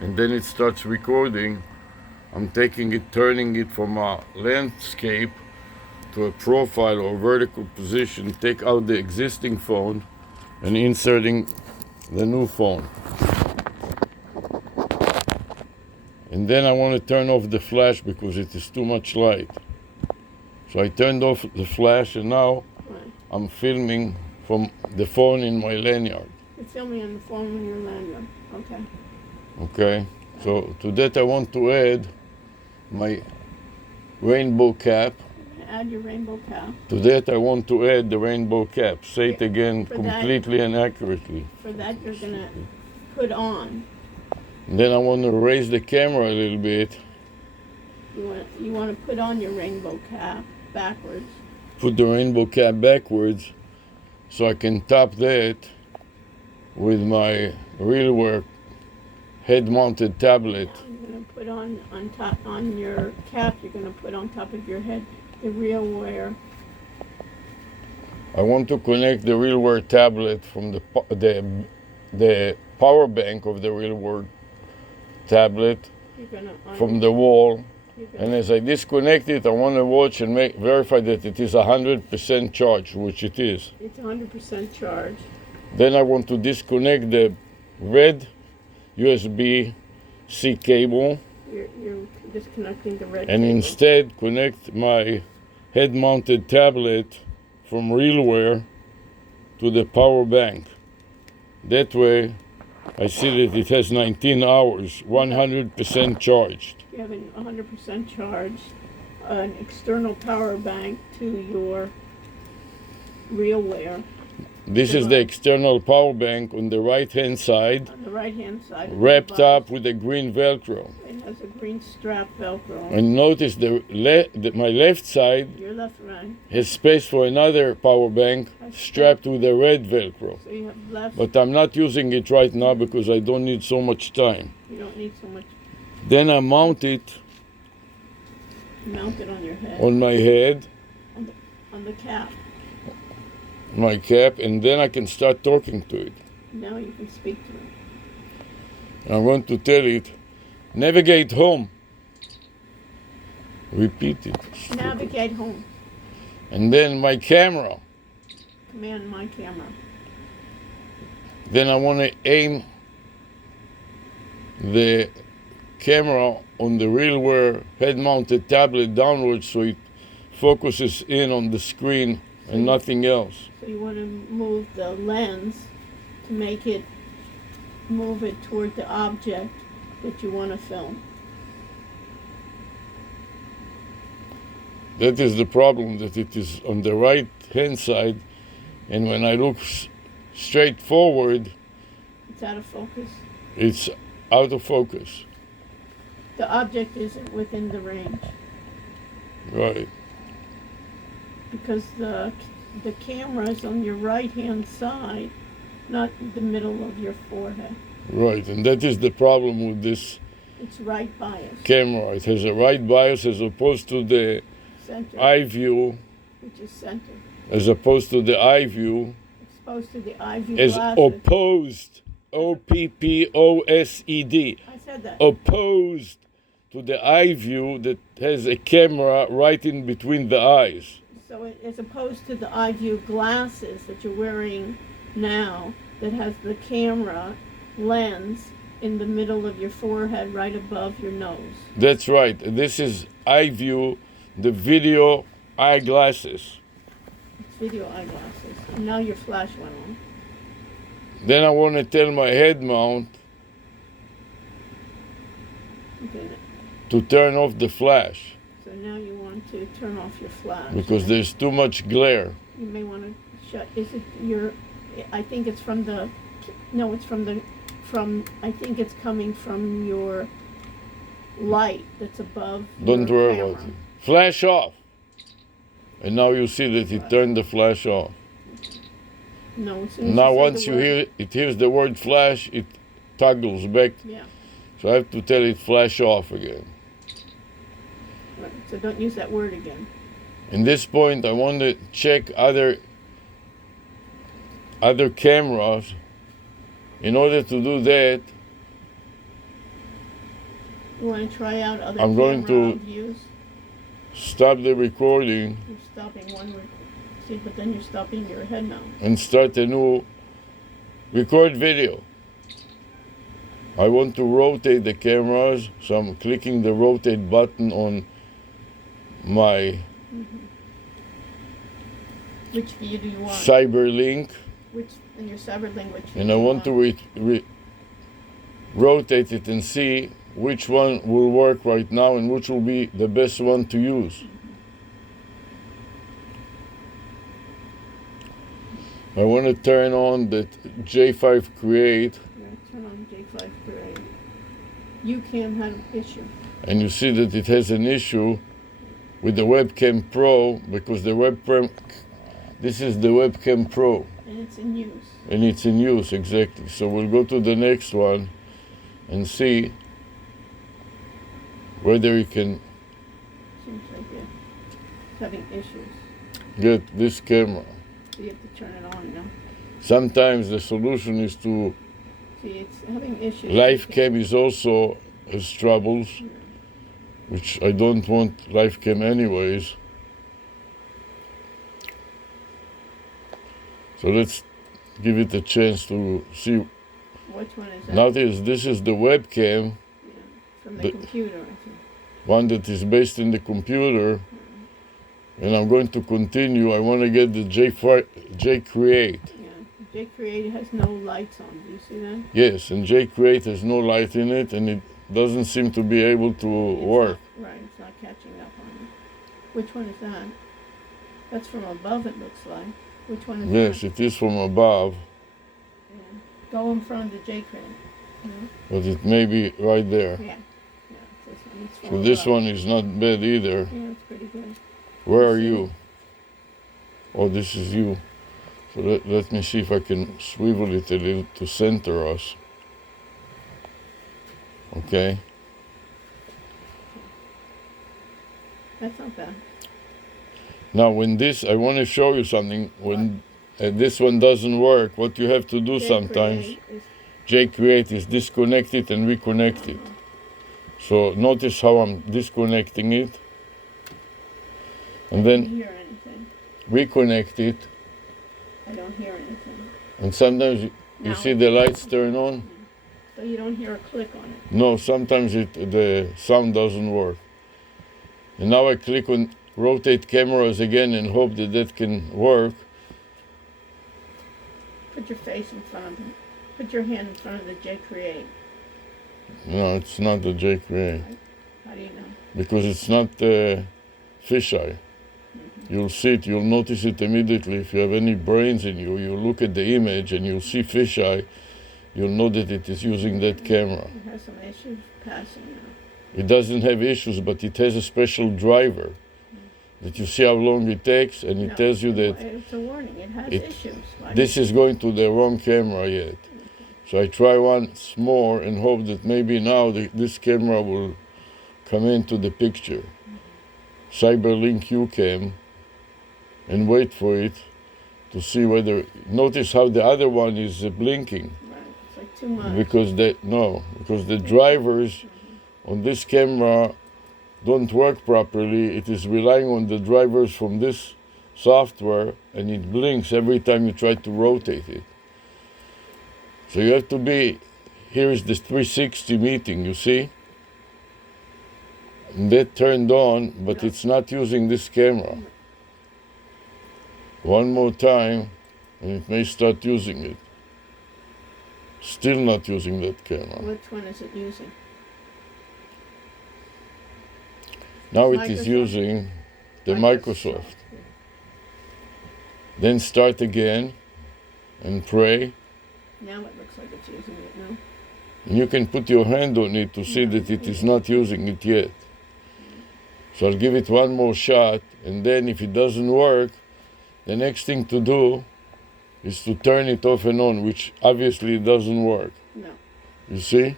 and then it starts recording. I'm taking it, turning it from a landscape to a profile or vertical position, take out the existing phone and inserting the new phone. And then I want to turn off the flash because it is too much light. So I turned off the flash, and now I'm filming from the phone in my lanyard. You're filming on the phone in your lanyard. Okay. Okay. So to that I want to add my rainbow cap. Add your rainbow cap. To that I want to add the rainbow cap. Say it again completely and accurately. For that you're going to put on. And then I want to raise the camera a little bit. You want to put on your rainbow cap backwards. Put the rainbow cap backwards so I can top that with my RealWear head-mounted tablet. You're going to put on your cap, you're going to put on top of your head the RealWear. I want to connect the RealWear tablet from the power bank of the RealWear tablet from the wall. And as I disconnect it, I want to watch and verify that it is 100% charged, which it is. It's 100% charged. Then I want to disconnect the red USB-C cable. You're disconnecting the red and cable. Instead connect my head-mounted tablet from RealWear to the power bank. That way, I see that it has 19 hours, 100% charged. You have a 100% charged, an external power bank to your RealWear. This is the external power bank on the right-hand side. On the right-hand side. Wrapped up with a green Velcro. It has a green strap Velcro. And notice my left side your left right has space for another power bank strapped with a red Velcro. So you have left. But I'm not using it right now because I don't need so much time. You don't need so much. Then I mount it. Mount it on your head. On my head. On the cap. My cap, and then I can start talking to it. Now you can speak to it. I'm going to tell it, navigate home. Repeat it. Navigate home. And then my camera. Command my camera. Then I want to aim the camera on the RealWear head-mounted tablet downwards so it focuses in on the screen and nothing else. So you want to move the lens to make it move it toward the object that you want to film. That is the problem, that it is on the right hand side, and when I look straight forward, it's out of focus. It's out of focus. The object isn't within the range. Right. Because the camera is on your right-hand side, not the middle of your forehead. Right, and that is the problem with this. It's right bias. Camera. It has a right bias as opposed to the center, eye view. Which is center. As opposed to the eye view. Exposed to the eye view as glasses. Opposed. OPPOSED. I said that. Opposed to the eye view that has a camera right in between the eyes. So as opposed to the eye view glasses that you're wearing now that has the camera lens in the middle of your forehead right above your nose. That's right. This is eye view, the video eyeglasses. It's video eyeglasses. And now your flash went on. Then I want to tell my head mount to turn off the flash. So now you want to turn off your flash. Because there's too much glare. You may want to shut, is it your, I think it's from the, no, it's from I think it's coming from your light that's above Don't your worry camera. about it. Flash off. And now you see that it turned the flash off. No, as soon as now you say once the you word, hears the word flash, it toggles back. Yeah. So I have to tell it flash off again. Right. So don't use that word again. In this point, I want to check other cameras. In order to do that, You want to try out other I'm going camera to views? stop the recording You're stopping see, but then you're stopping your head mount. and start a new record video. I want to rotate the cameras, so I'm clicking the rotate button on my Which view do you want? Cyberlink, In your Cyberlink, which view and do I you want to rotate it and see which one will work right now and which will be the best one to use. I want to turn on that J5 Create. Yeah, turn on J5 Create. UCam had an issue. And you see that it has an issue with the Webcam Pro because the webcam, this is the Webcam Pro. And it's in use. And it's in use, exactly. So we'll go to the next one and see whether you can Seems like it's having issues. get this camera. So you have to turn it on now. Sometimes the solution is to, See, it's having issues. live cam is also has troubles, Yeah. which I don't want live cam anyways. So let's give it a chance to see. Which one is that? Now this is the webcam, Yeah, from the computer, I think. one that is based in the computer, and I'm going to continue. I want to get the J-Create. Yeah, J-Create has no lights on. Do you see that? Yes, and J-Create has no light in it, and it doesn't seem to be able to work. Right, it's not catching up on it. Which one is that? That's from above, it looks like. Which one is Yes, that? it is from above, Yeah. Go in front of the J-Create. Yeah. but it may be right there. Yeah. This one. It's So from this above. one is not bad either. Yeah, it's pretty good. Where are you? Oh, this is you. So let me see if I can swivel it a little to center us. Okay. That's not bad. Now, when this, I want to show you something. When this one doesn't work, what you have to do sometimes, J-Create is disconnect it and reconnect it. So notice how I'm disconnecting it. And I don't then hear anything. reconnect it. I don't hear anything. And sometimes you Now see the lights turn on. So you don't hear a click on it. No, sometimes the sound doesn't work. And now I click on rotate cameras again and hope that that can work. Put your face in front of it. Put your hand in front of the J-Create. No, it's not the J-Create. How do you know? Because it's not fisheye. You'll see it, you'll notice it immediately. If you have any brains in you, you look at the image and you'll see fisheye, you'll know that it is using that camera. It has some issues passing now. It doesn't have issues, but it has a special driver that you see how long it takes, and it tells you that it's a warning. It has it- issues. this is going to the wrong camera yet. So I try once more and hope that maybe now this camera will come into the picture. Cyberlink UCam, and wait for it to see whether, notice how the other one is blinking. Right. It's like too much. Because the drivers on this camera don't work properly. It is relying on the drivers from this software, and it blinks every time you try to rotate it. So you have to be, here is this 360 meeting, you see? And that turned on, but it's not using this camera. One more time, and it may start using it. Still not using that camera. Which one is it using? Now it is Microsoft? using the Microsoft. Yeah. Then start again and pray. Now it looks like it's using it now. And you can put your hand on it to see that it is not using it yet. So I'll give it one more shot, and then if it doesn't work, the next thing to do is to turn it off and on, which obviously doesn't work. No. You see?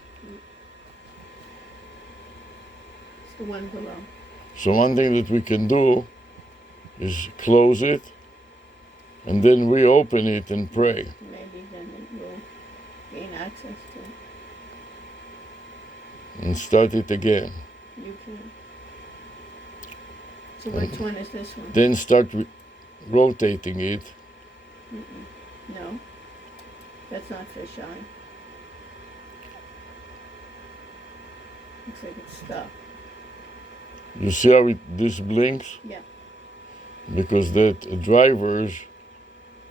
It's the one below. So one thing that we can do is close it and then reopen it and pray. Maybe then it will gain access to and start it again. You can. So which one is this one? Then start rotating it. No, that's not fisheye. Looks like it's stuck. You see how this blinks? Yeah. Because the drivers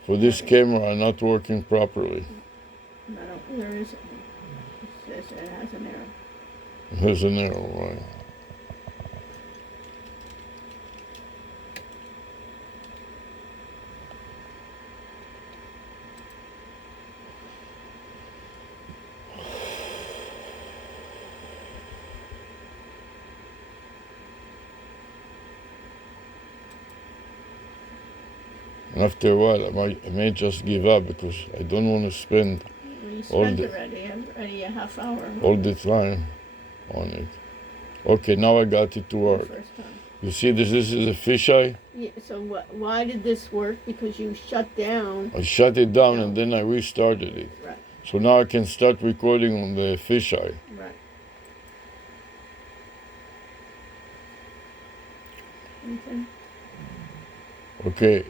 for this camera are not working properly. Where is it? It says it has an error. It has an arrow, right? After a while, I may just give up because I don't want to spend You spent already a half hour. all the time on it. Okay, now I got it to work. First time. You see, this is a fisheye. Yeah, so why did this work? Because you shut down. I shut it down and then I restarted it. Right. So now I can start recording on the fisheye. Right. Okay. Okay,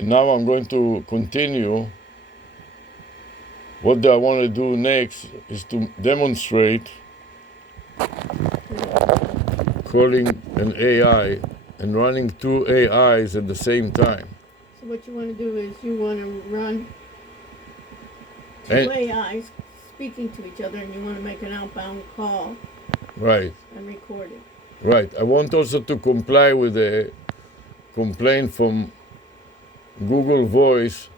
now I'm going to continue. What I want to do next is to demonstrate calling an AI and running two AIs at the same time. So what you want to do is you want to run two And- AIs speaking to each other, and you want to make an outbound call Right, and record it. right. I want also to comply with a complaint from Google Voice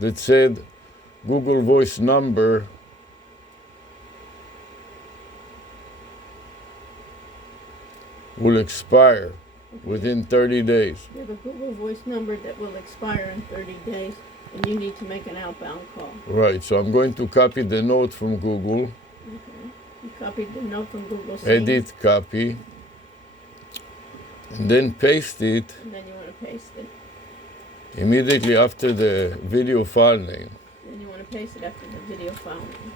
that said Google Voice number will expire within 30 days. You have a Google Voice number that will expire in 30 days, and you need to make an outbound call. Right, so I'm going to copy the note from Google, Okay. You copied the note from Google. saying- edit, copy, and then paste it And then you want to paste it. immediately after the video file name. Then you want to paste it after the video file name.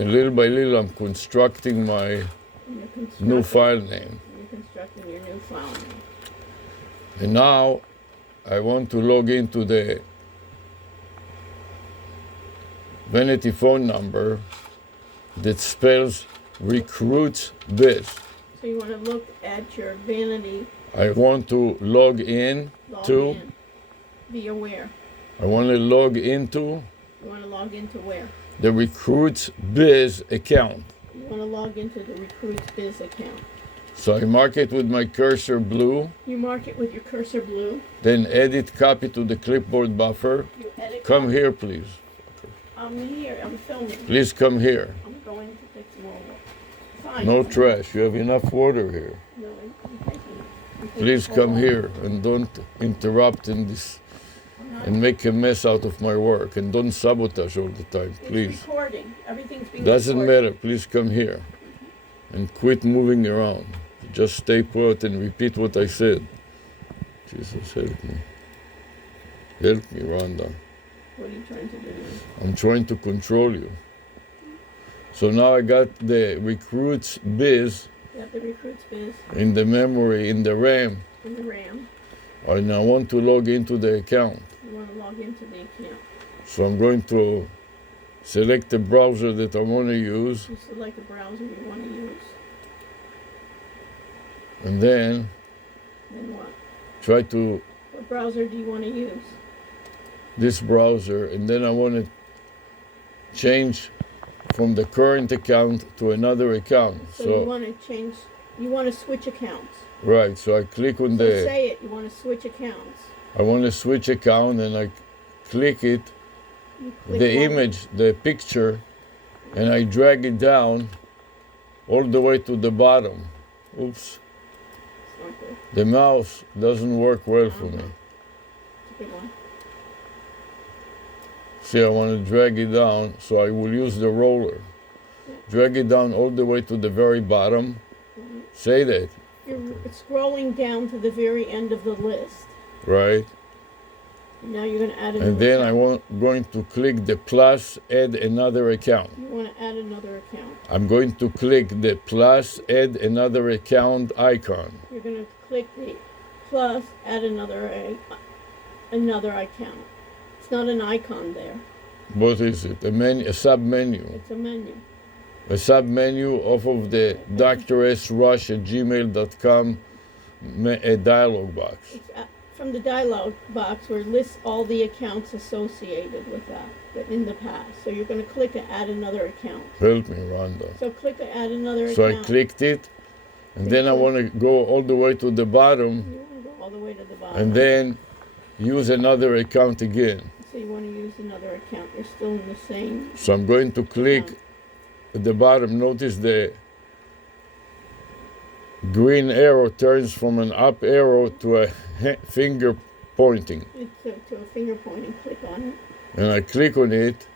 And little by little, I'm constructing my And you're new constructing- file name. You're constructing your new file name. And now I want to log into the vanity phone number that spells Recruits Biz. So you want to look at your vanity, I want to log in log to, in. Be aware. I want to log into You want to log into where? the Recruits Biz account. You want to log into the Recruits Biz account. So I mark it with my cursor blue, You mark it with your cursor blue. then edit copy to the clipboard buffer. You edit. Come here, please. I'm here. I'm filming. Please come here. I'm going to take some more water. Fine. No trash. You have enough water here. No, I'm taking it. Please come here and don't interrupt in this and make a mess out of my work, and don't sabotage all the time, please. It's recording. Everything's being Doesn't recorded. matter. Please come here and quit moving around. Just stay put and repeat what I said. Jesus, help me. Help me, Rhonda. What are you trying to do now? I'm trying to control you. So now I got the Recruits Biz You have the Recruits Biz in the memory, in the RAM, in the RAM. and I want to log into the account. You want to log into the account. So I'm going to select the browser that I want to use, You select the browser you want to use. and then Then what? try to What browser do you want to use? this browser, and then I want to change from the current account to another account. So you want to change, you want to switch accounts. Right, so I click on So the, say it, you want to switch accounts. I want to switch account, and I click it, You click the one. image, the picture, and I drag it down all the way to the bottom. Oops, It's not good. the mouse doesn't work well for me. It's a good one. See, I want to drag it down, so I will use the roller. Drag it down all the way to the very bottom. Say that, You're scrolling down to the very end of the list. right? Now you're going to add another And then account. going to click the plus, add another account. You want to add another account. I'm going to click the plus, add another account icon. You're going to click the plus, add another account. It's not an icon there. What is it? A sub-menu. It's a menu. A sub-menu off of the drsrush@gmail.com a dialog box. It's from the dialog box where it lists all the accounts associated with that in the past. So you're going to click add another account. Help me, Rhonda. So click add another So account. I clicked it, and then I want to go all the way to the bottom, You want to go all the way to the bottom. and then use another account again. So you want to use another account. You're still in the same. So I'm going to click at the bottom. Notice the green arrow turns from an up arrow to a finger pointing. It's to a finger pointing. Click on it. And I click on it,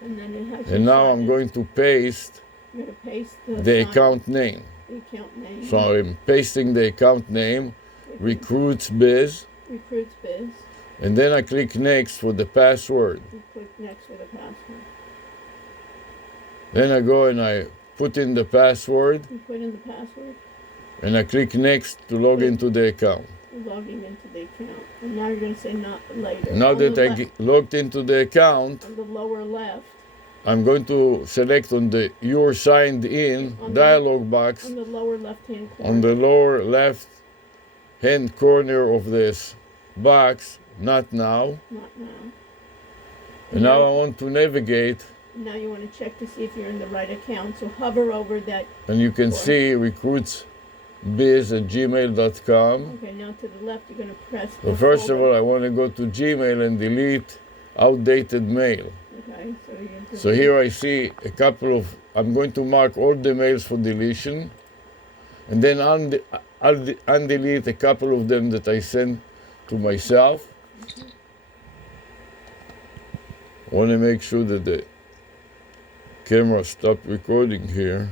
And then it has. and now I'm going to paste You're going to paste the account name. The account name. So I'm pasting the account name, Recruits Biz, Recruits Biz. and then I click next for the password. You click next for the password. Then I go and I put in the password, You put in the password. and I click next to log into the account. You're logging into the account. And now you're going to say not later. Now On that the logged into the account, on the lower left, I'm going to select on the You're Signed In On the- dialog box on the lower left-hand corner. on the lower left hand corner of this box, Not Now. Not now. And now I want to navigate, Now you want to check to see if you're in the right account. So hover over that. and you can see recruitsbiz@gmail.com. Okay, now to the left, you're going to press. So first of all, I want to go to Gmail and delete outdated mail. Okay, so you're just. So here I see a couple of, I'm going to mark all the mails for deletion, and then I'll undelete a couple of them that I sent to myself. I want to make sure that the camera stopped recording here.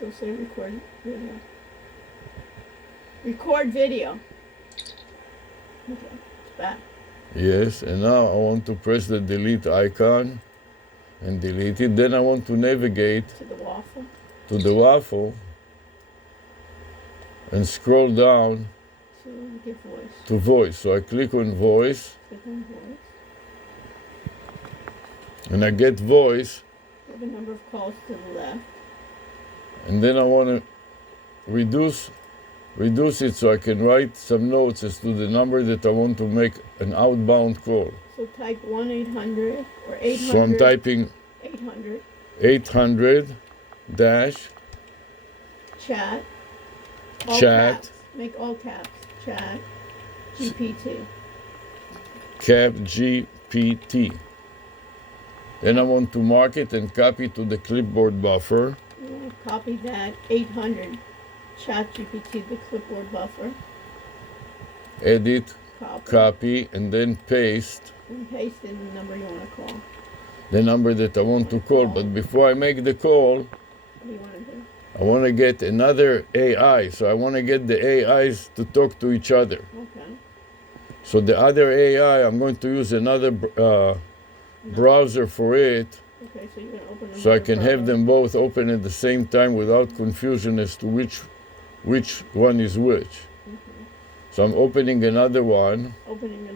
So say record video. Record video. Okay, it's back. Yes, and now I want to press the delete icon and delete it. Then I want to navigate To the waffle. to the waffle and scroll down To get voice. to voice. So I click on voice, Click on voice. and I get voice, You have a number of calls to the left. and then I want to reduce it so I can write some notes as to the number that I want to make an outbound call. So type 1-800 or 800. So I'm typing 800 800 dash chat. All Chat. Caps. Make all caps. Chat. GPT. cap GPT. Then I want to mark it and copy to the clipboard buffer. You want to copy that 800 chat GPT, the clipboard buffer. Edit, Copy. copy, and then paste And paste in the number you want to call. the number that I want to call. But before I make the call, What do you want to do? I want to get another AI. So I want to get the AIs to talk to each other. Okay. So the other AI, I'm going to use another browser for it, Okay, so you're going to open them. so I can have them both open at the same time without confusion as to which one is which. Okay. So I'm opening another one, Opening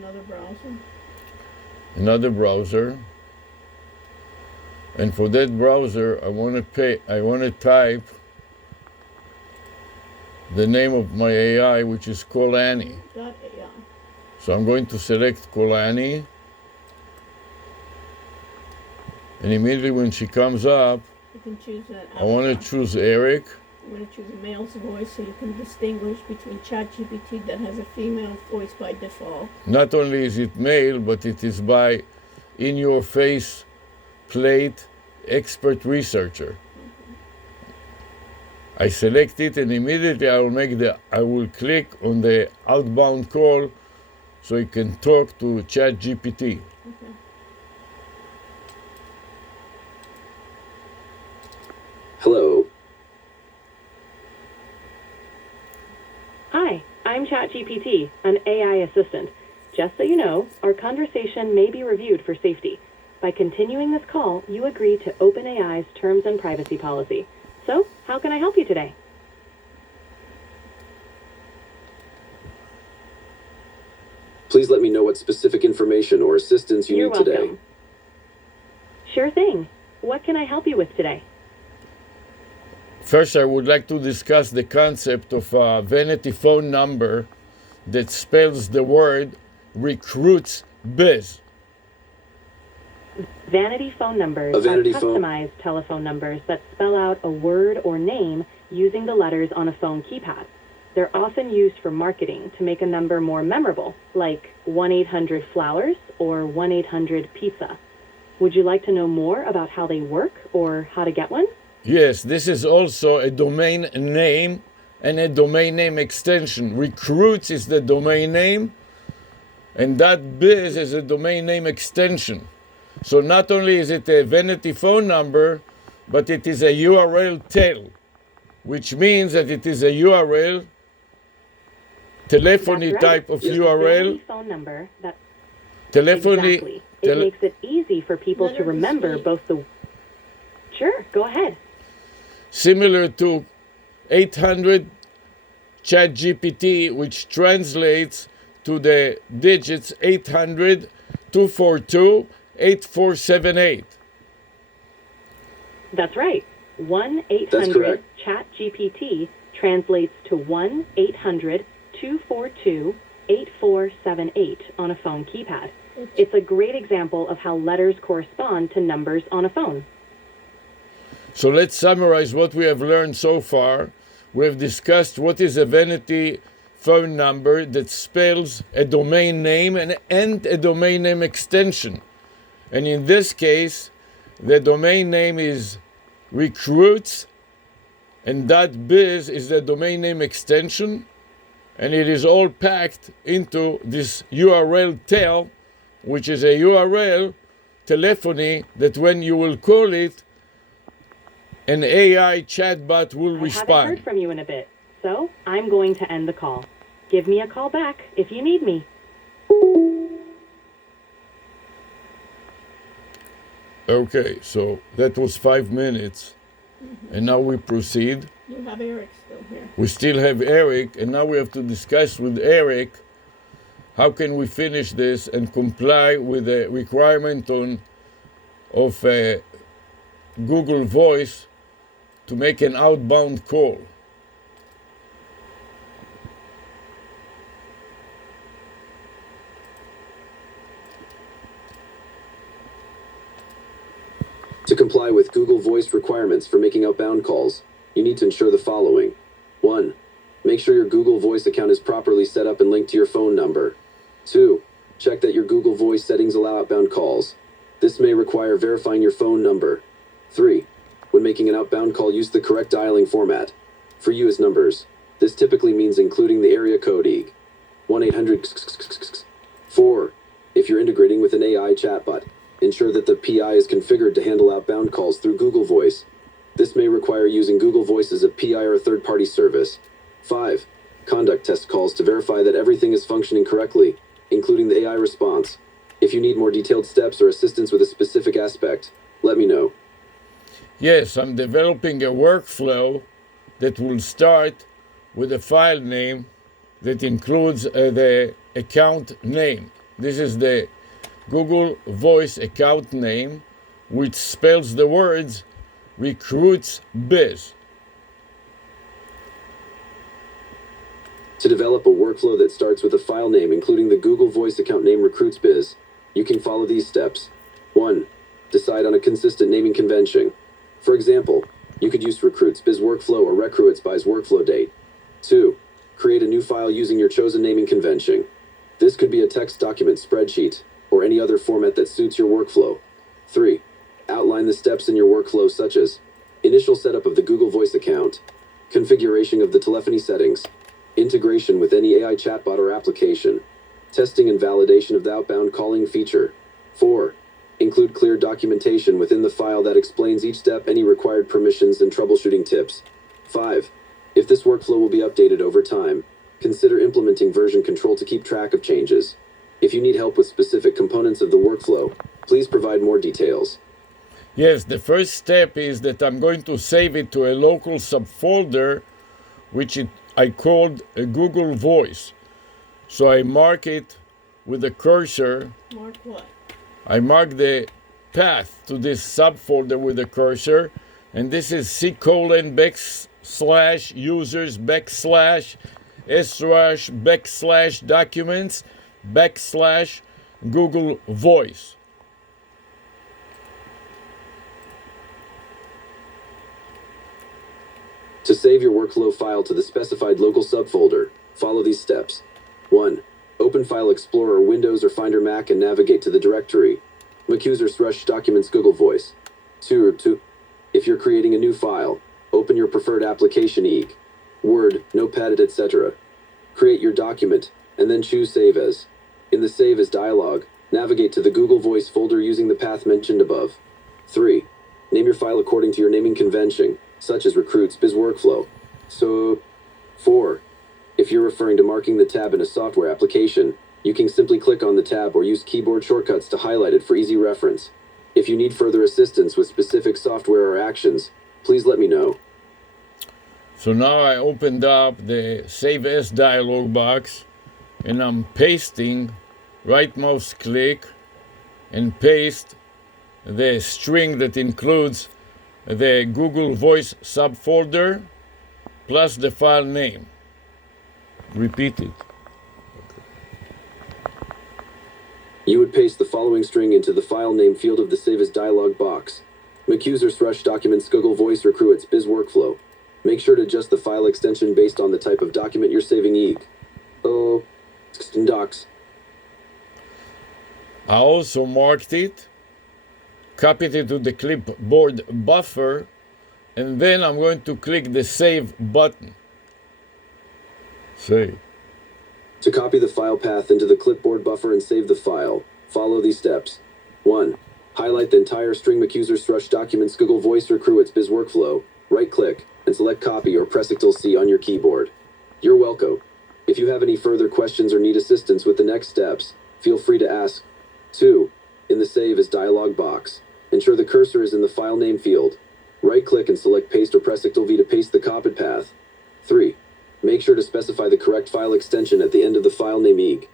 another browser. and for that browser, I want to type the name of my AI, which is Colani. .ai. So I'm going to select Colani, and immediately when she comes up, You can choose an I want to choose Eric. You want to choose a male's voice so you can distinguish between ChatGPT that has a female voice by default. Not only is it male, but it is by in-your-face plate expert researcher. I select it, and immediately I will click on the outbound call so it can talk to ChatGPT. Okay. Hello. Hi, I'm ChatGPT, an AI assistant. Just so you know, our conversation may be reviewed for safety. By continuing this call, you agree to OpenAI's terms and privacy policy. So, how can I help you today? Please let me know what specific information or assistance you need today. You're welcome. Sure thing. What can I help you with today? First, I would like to discuss the concept of a vanity phone number that spells the word recruits biz. Vanity phone numbers are customized telephone numbers that spell out a word or name using the letters on a phone keypad. They're often used for marketing to make a number more memorable, like 1-800-Flowers or 1-800-Pizza. Would you like to know more about how they work or how to get one? Yes, this is also a domain name and a domain name extension. Recruits is the domain name, and .biz is a domain name extension. So not only is it a vanity phone number, but it is a URL tail, which means that it is a URL, telephony type of URL. Phone number that telephony. Exactly. It makes it easy for people to remember both the... Sure, go ahead. Similar to 800 ChatGPT, which translates to the digits 800-242-8478. That's right. 1-800-CHAT-GPT translates to 1-800-242-8478 on a phone keypad. It's a great example of how letters correspond to numbers on a phone. So let's summarize what we have learned so far. We have discussed what is a vanity phone number that spells a domain name and a domain name extension. And in this case, the domain name is recruits, and .biz is the domain name extension, and it is all packed into this URL tail, which is a URL telephony that when you will call it, an AI chatbot will respond. I haven't heard from you in a bit, so I'm going to end the call. Give me a call back if you need me. Okay, so that was 5 minutes, and now we proceed. You have Eric still here. We still have Eric, and now we have to discuss with Eric how can we finish this and comply with the requirement of Google Voice to make an outbound call. To comply with Google Voice requirements for making outbound calls, you need to ensure the following. 1. Make sure your Google Voice account is properly set up and linked to your phone number. 2. Check that your Google Voice settings allow outbound calls. This may require verifying your phone number. 3. When making an outbound call, use the correct dialing format. For US numbers, this typically means including the area code EG. 1-800. 4. If you're integrating with an AI chatbot, ensure that the PI is configured to handle outbound calls through Google Voice. This may require using Google Voice as a PI or a third-party service. 5. Conduct test calls to verify that everything is functioning correctly, including the AI response. If you need more detailed steps or assistance with a specific aspect, let me know. Yes, I'm developing a workflow that will start with a file name that includes the account name. This is the Google Voice account name, which spells the words recruits biz. To develop a workflow that starts with a file name including the Google Voice account name recruits biz, you can follow these steps. 1. Decide on a consistent naming convention. For example, you could use recruits biz workflow or recruits by's workflow date. 2. Create a new file using your chosen naming convention. This could be a text document, spreadsheet, or any other format that suits your workflow. 3. Outline the steps in your workflow such as initial setup of the Google Voice account, configuration of the telephony settings, integration with any AI chatbot or application, testing and validation of the outbound calling feature. 4. Include clear documentation within the file that explains each step, any required permissions, and troubleshooting tips. 5. If this workflow will be updated over time, Consider implementing version control to keep track of changes. If you need help with specific components of the workflow, please provide more details. Yes, the first step is that I'm going to save it to a local subfolder, which I called a Google Voice. So I mark it with a cursor. Mark what? I mark the path to this subfolder with a cursor, and this is c:\users/documents/Google Voice. To save your workflow file to the specified local subfolder, follow these steps. 1. Open File Explorer, Windows or Finder Mac and navigate to the directory. /Documents Google Voice. 2. If you're creating a new file, open your preferred application eeg, Word, Notepad, etc. Create your document, and then choose Save As. In the Save As dialog, navigate to the Google Voice folder using the path mentioned above. 3. Name your file according to your naming convention, such as Recruits Biz Workflow. 4. If you're referring to marking the tab in a software application, you can simply click on the tab or use keyboard shortcuts to highlight it for easy reference. If you need further assistance with specific software or actions, please let me know. So now I opened up the Save As dialog box, and I'm pasting, right mouse click, and paste the string that includes the Google Voice subfolder plus the file name. Repeat it. You would paste the following string into the file name field of the Save As dialog box. /Documents Google Voice Recruits Biz Workflow. Make sure to adjust the file extension based on the type of document you're saving eeg. Docs. I also marked it, copied it to the clipboard buffer, and then I'm going to click the Save button. Save. To copy the file path into the clipboard buffer and save the file, follow these steps. 1. Highlight the entire string /Documents Google Voice Recruits Biz Workflow, right-click, and select Copy or press Ctrl+C on your keyboard. You're welcome. If you have any further questions or need assistance with the next steps, feel free to ask. 2. In the Save As dialog box, ensure the cursor is in the file name field. Right-click and select Paste or press Ctrl+V to paste the copied path. 3. Make sure to specify the correct file extension at the end of the file name eeg.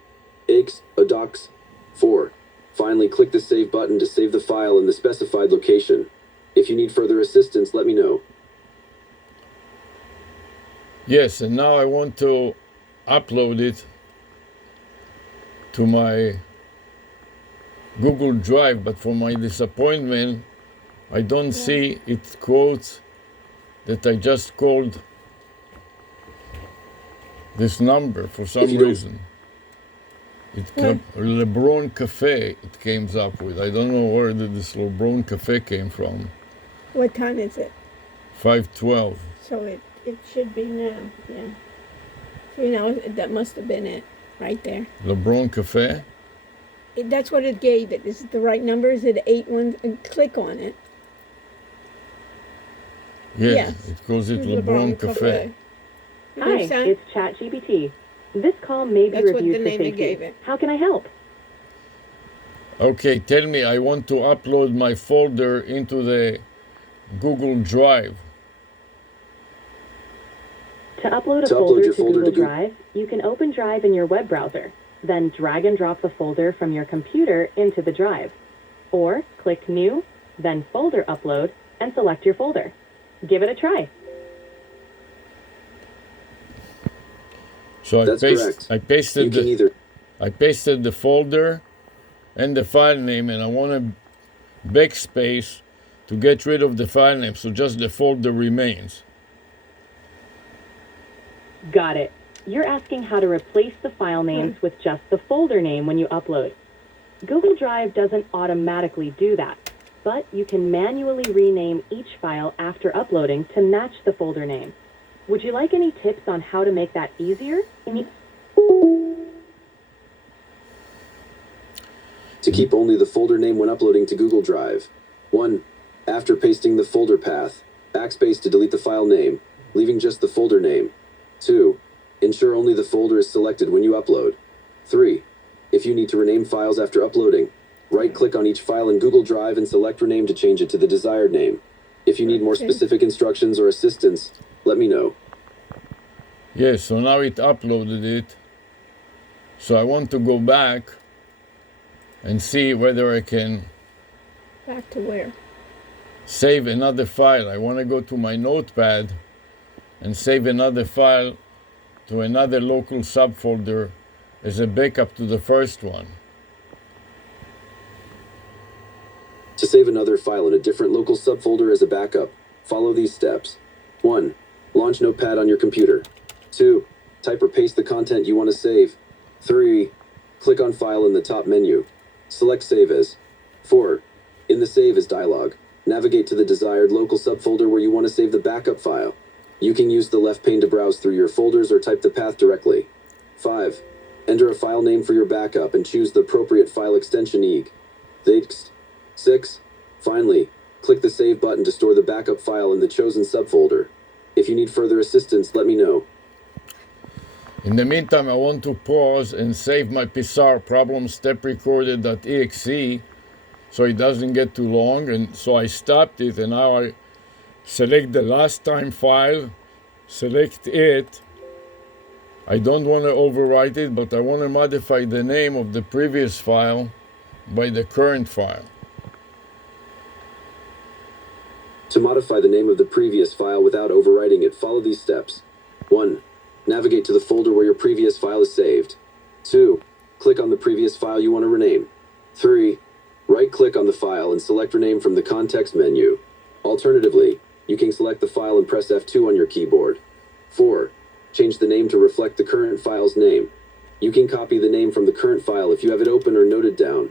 Docs. 4. Finally, click the Save button to save the file in the specified location. If you need further assistance, let me know. Yes, and now I want to upload it to my Google Drive, but for my disappointment, I don't see it quotes that I just called this number for some reason. LeBron Cafe it came up with. I don't know where this LeBron Cafe came from. What time is it? 5:12. So it should be now, yeah. So, you know, that must have been it, right there. LeBron Cafe? That's what it gave it. Is it the right number? Is it 81? And click on it. Yes. It calls it LeBron Cafe. Hi, it's ChatGPT. This call may be reviewed for safety. How can I help? Okay, tell me, I want to upload my folder into the Google Drive. To upload a folder to Google Drive, you can open Drive in your web browser, then drag and drop the folder from your computer into the drive. Or click New, then Folder Upload, and select your folder. Give it a try. So I pasted the folder and the file name, and I want a backspace to get rid of the file name, so just the folder remains. Got it. You're asking how to replace the file names with just the folder name when you upload. Google Drive doesn't automatically do that, but you can manually rename each file after uploading to match the folder name. Would you like any tips on how to make that easier? To keep only the folder name when uploading to Google Drive. 1. After pasting the folder path, backspace to delete the file name, leaving just the folder name. 2. ensure only the folder is selected when you upload. 3. If you need to rename files after uploading, right-click on each file in Google Drive and select Rename to change it to the desired name. If you need more specific instructions or assistance, let me know. Yes, so now it uploaded it. So I want to go back and see whether I can Back to where? save another file. I want to go to my notepad and save another file to another local subfolder as a backup to the first one. To save another file in a different local subfolder as a backup, follow these steps. 1. Launch Notepad on your computer. 2. Type or paste the content you want to save. 3. Click on File in the top menu. Select Save As. 4. In the Save As dialog, navigate to the desired local subfolder where you want to save the backup file. You can use the left pane to browse through your folders or type the path directly. 5. Enter a file name for your backup and choose the appropriate file extension EG. 6. Finally, click the Save button to store the backup file in the chosen subfolder. If you need further assistance, let me know. In the meantime, I want to pause and save my PSAR problem step recorded.exe so it doesn't get too long, and so I stopped it, and now I select the last time file, select it. I don't want to overwrite it, but I want to modify the name of the previous file by the current file. To modify the name of the previous file without overwriting it, follow these steps. 1. Navigate to the folder where your previous file is saved. 2. Click on the previous file you want to rename. 3. Right-click on the file and select Rename from the context menu. Alternatively, you can select the file and press F2 on your keyboard. 4. Change the name to reflect the current file's name. You can copy the name from the current file if you have it open or noted down.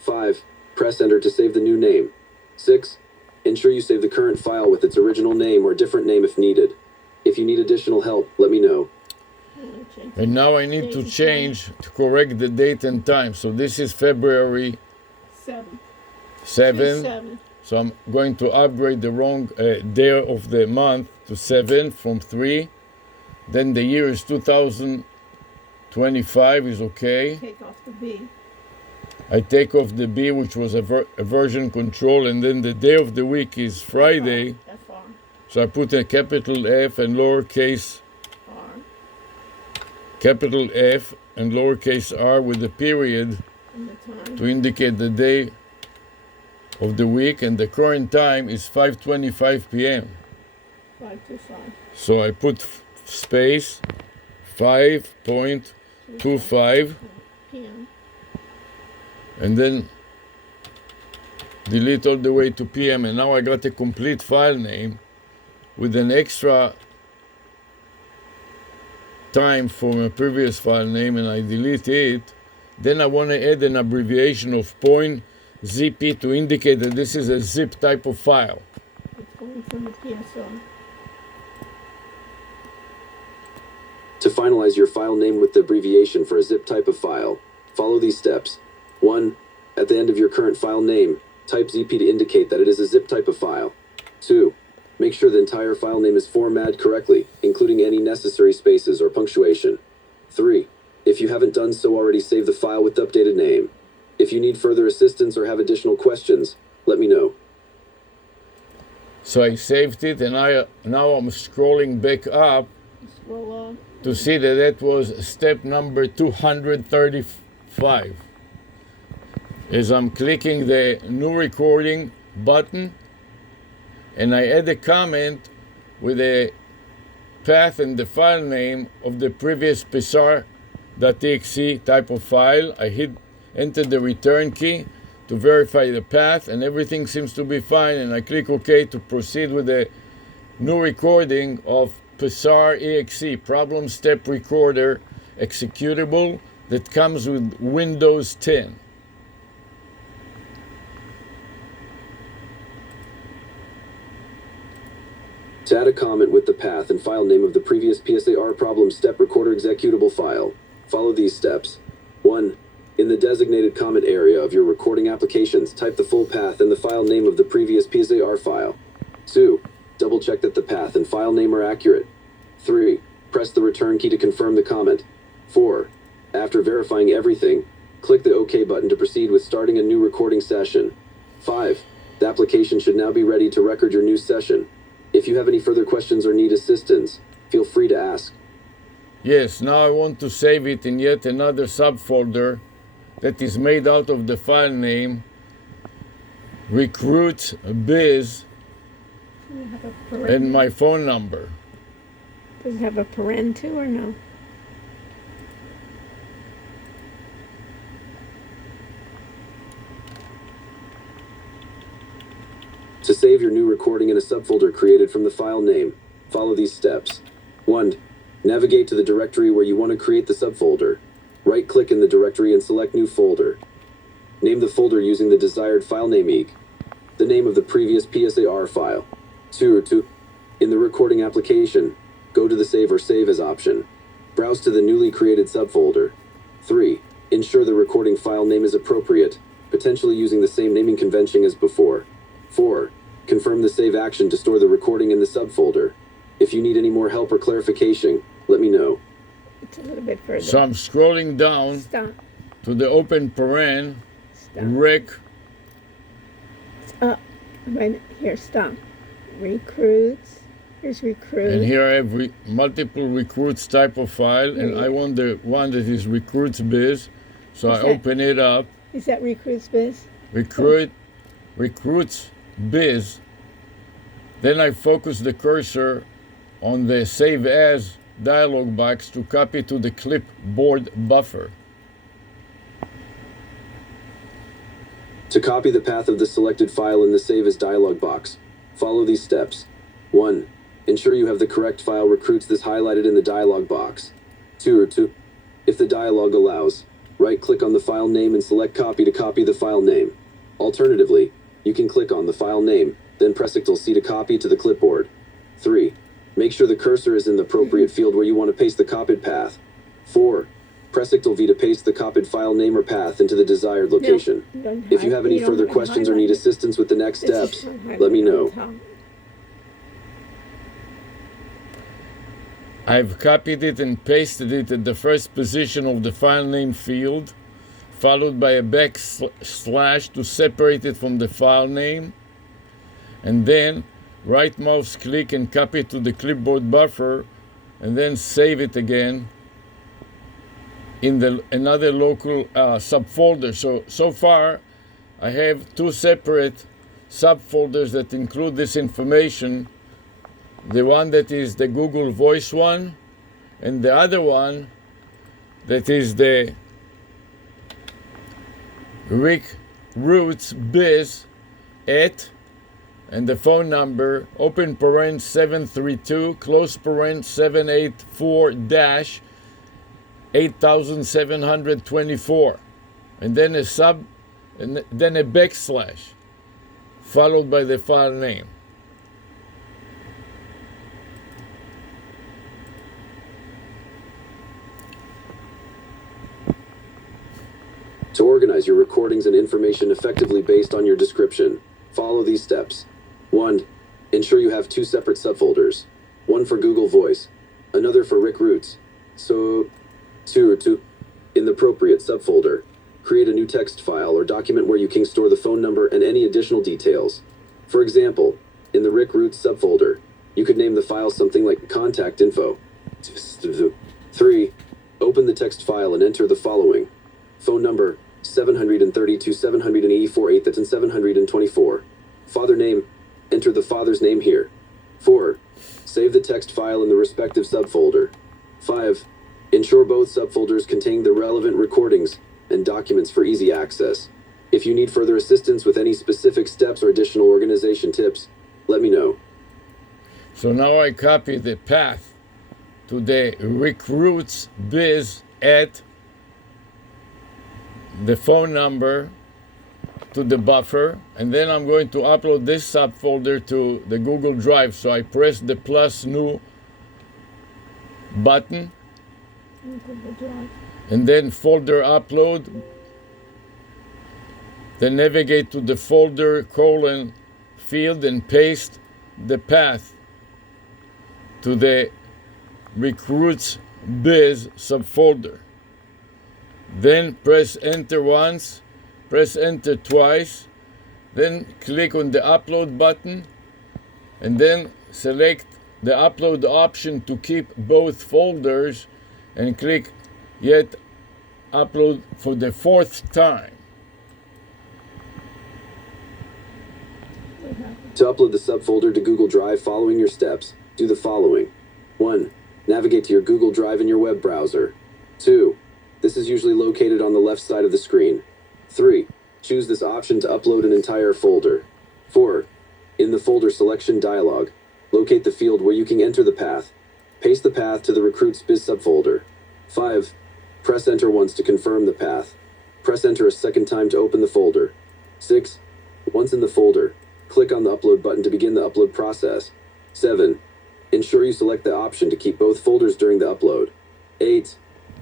5. Press Enter to save the new name. 6. Ensure you save the current file with its original name or different name if needed. If you need additional help, let me know. And now I need to change to correct the date and time. So this is February 7. So I'm going to upgrade the wrong day of the month to 7 from 3. Then the year is 2025 is okay. Take off the B. I take off the B, which was a version control, and then the day of the week is Friday. FR. So I put a capital F and lowercase R. Capital F and lowercase r with a period to indicate the day of the week, and the current time is 5:25 p.m. 5:25. So I put space 5:25 p.m. and then delete all the way to p.m. and now I got a complete file name with an extra time from a previous file name, and I delete it. Then I want to add an abbreviation of .zp to indicate that this is a zip type of file. It's going from the PSO. To finalize your file name with the abbreviation for a zip type of file, follow these steps. 1. At the end of your current file name, type ZP to indicate that it is a zip type of file. 2. Make sure the entire file name is formatted correctly, including any necessary spaces or punctuation. 3. If you haven't done so already, save the file with the updated name. If you need further assistance or have additional questions, let me know. So I saved it, and now I'm scrolling back up Scroll up. to see that that was step number 235. As I'm clicking the new recording button, and I add a comment with a path and the file name of the previous PSAR.exe type of file. I enter the return key to verify the path, and everything seems to be fine, and I click OK to proceed with the new recording of PSAR.exe, problem step recorder executable that comes with Windows 10. To add a comment with the path and file name of the previous PSAR problem step recorder executable file, follow these steps. 1. In the designated comment area of your recording applications, type the full path and the file name of the previous PSAR file. 2. Double check that the path and file name are accurate. 3. Press the return key to confirm the comment. 4. After verifying everything, click the OK button to proceed with starting a new recording session. 5. The application should now be ready to record your new session. If you have any further questions or need assistance, feel free to ask. Yes, now I want to save it in yet another subfolder that is made out of the file name Recruit Biz and my phone number. Does it have a paren too or no? To save your new recording in a subfolder created from the file name, follow these steps. 1. Navigate to the directory where you want to create the subfolder. Right-click in the directory and select New Folder. Name the folder using the desired file name e.g. the name of the previous PSAR file. 2. In the recording application, go to the Save or Save As option. Browse to the newly created subfolder. 3. Ensure the recording file name is appropriate, potentially using the same naming convention as before. 4. Confirm the save action to store the recording in the subfolder. If you need any more help or clarification, let me know. It's a little bit further. So I'm scrolling down Stop. to the open paren, Stop. rec. Right here, stop. Recruits. Here's recruit. And here I have multiple recruits type of file, and I want the one that is recruits biz. So I open it up. Is that recruits biz? Recruits biz. Then I focus the cursor on the Save As dialog box to copy to the clipboard buffer. To copy the path of the selected file in the Save As dialog box, follow these steps. 1. Ensure you have the correct file recruits this highlighted in the dialog box. 2. If the dialog allows, right-click on the file name and select Copy to copy the file name. Alternatively, you can click on the file name, then press Ctrl+C to copy to the clipboard. 3. Make sure the cursor is in the appropriate field where you want to paste the copied path. 4. Press Ctrl+V to paste the copied file name or path into the desired location. If you have any further questions or need assistance with the next steps, let me know. I've copied it and pasted it at the first position of the file name field, followed by a backslash to separate it from the file name, and then right mouse click and copy it to the clipboard buffer, and then save it again in another local subfolder. So far I have two separate subfolders that include this information. The one that is the Google Voice one, and the other one that is the Rick Roots Biz at, and the phone number, open paren 732, close paren 784-8724, and then a then a backslash, followed by the file name. To organize your recordings and information effectively based on your description, follow these steps. 1. Ensure you have two separate subfolders. One for Google Voice, another for Rick Roots. 2. In the appropriate subfolder, create a new text file or document where you can store the phone number and any additional details. For example, in the Rick Roots subfolder, you could name the file something like contact info. 3. Open the text file and enter the following. Phone number 732-784-8, that's in 724. Father name, enter the father's name here. 4. Save the text file in the respective subfolder. 5. Ensure both subfolders contain the relevant recordings and documents for easy access. If you need further assistance with any specific steps or additional organization tips, let me know. So now I copy the path to the recruits biz at the phone number to the buffer, and then I'm going to upload this subfolder to the Google Drive. So I press the plus new button, and then folder upload, then navigate to the folder field and paste the path to the recruits biz subfolder. Then press enter once, press enter twice, then click on the upload button, and then select the upload option to keep both folders, and click yet upload for the 4th time. To upload the subfolder to Google Drive following your steps, do the following. 1. Navigate to your Google Drive in your web browser. 2. This is usually located on the left side of the screen. 3. Choose this option to upload an entire folder. 4. In the folder selection dialog, locate the field where you can enter the path. Paste the path to the Recruits Biz subfolder. 5. Press enter once to confirm the path. Press enter a second time to open the folder. 6. Once in the folder, click on the upload button to begin the upload process. 7. Ensure you select the option to keep both folders during the upload. 8.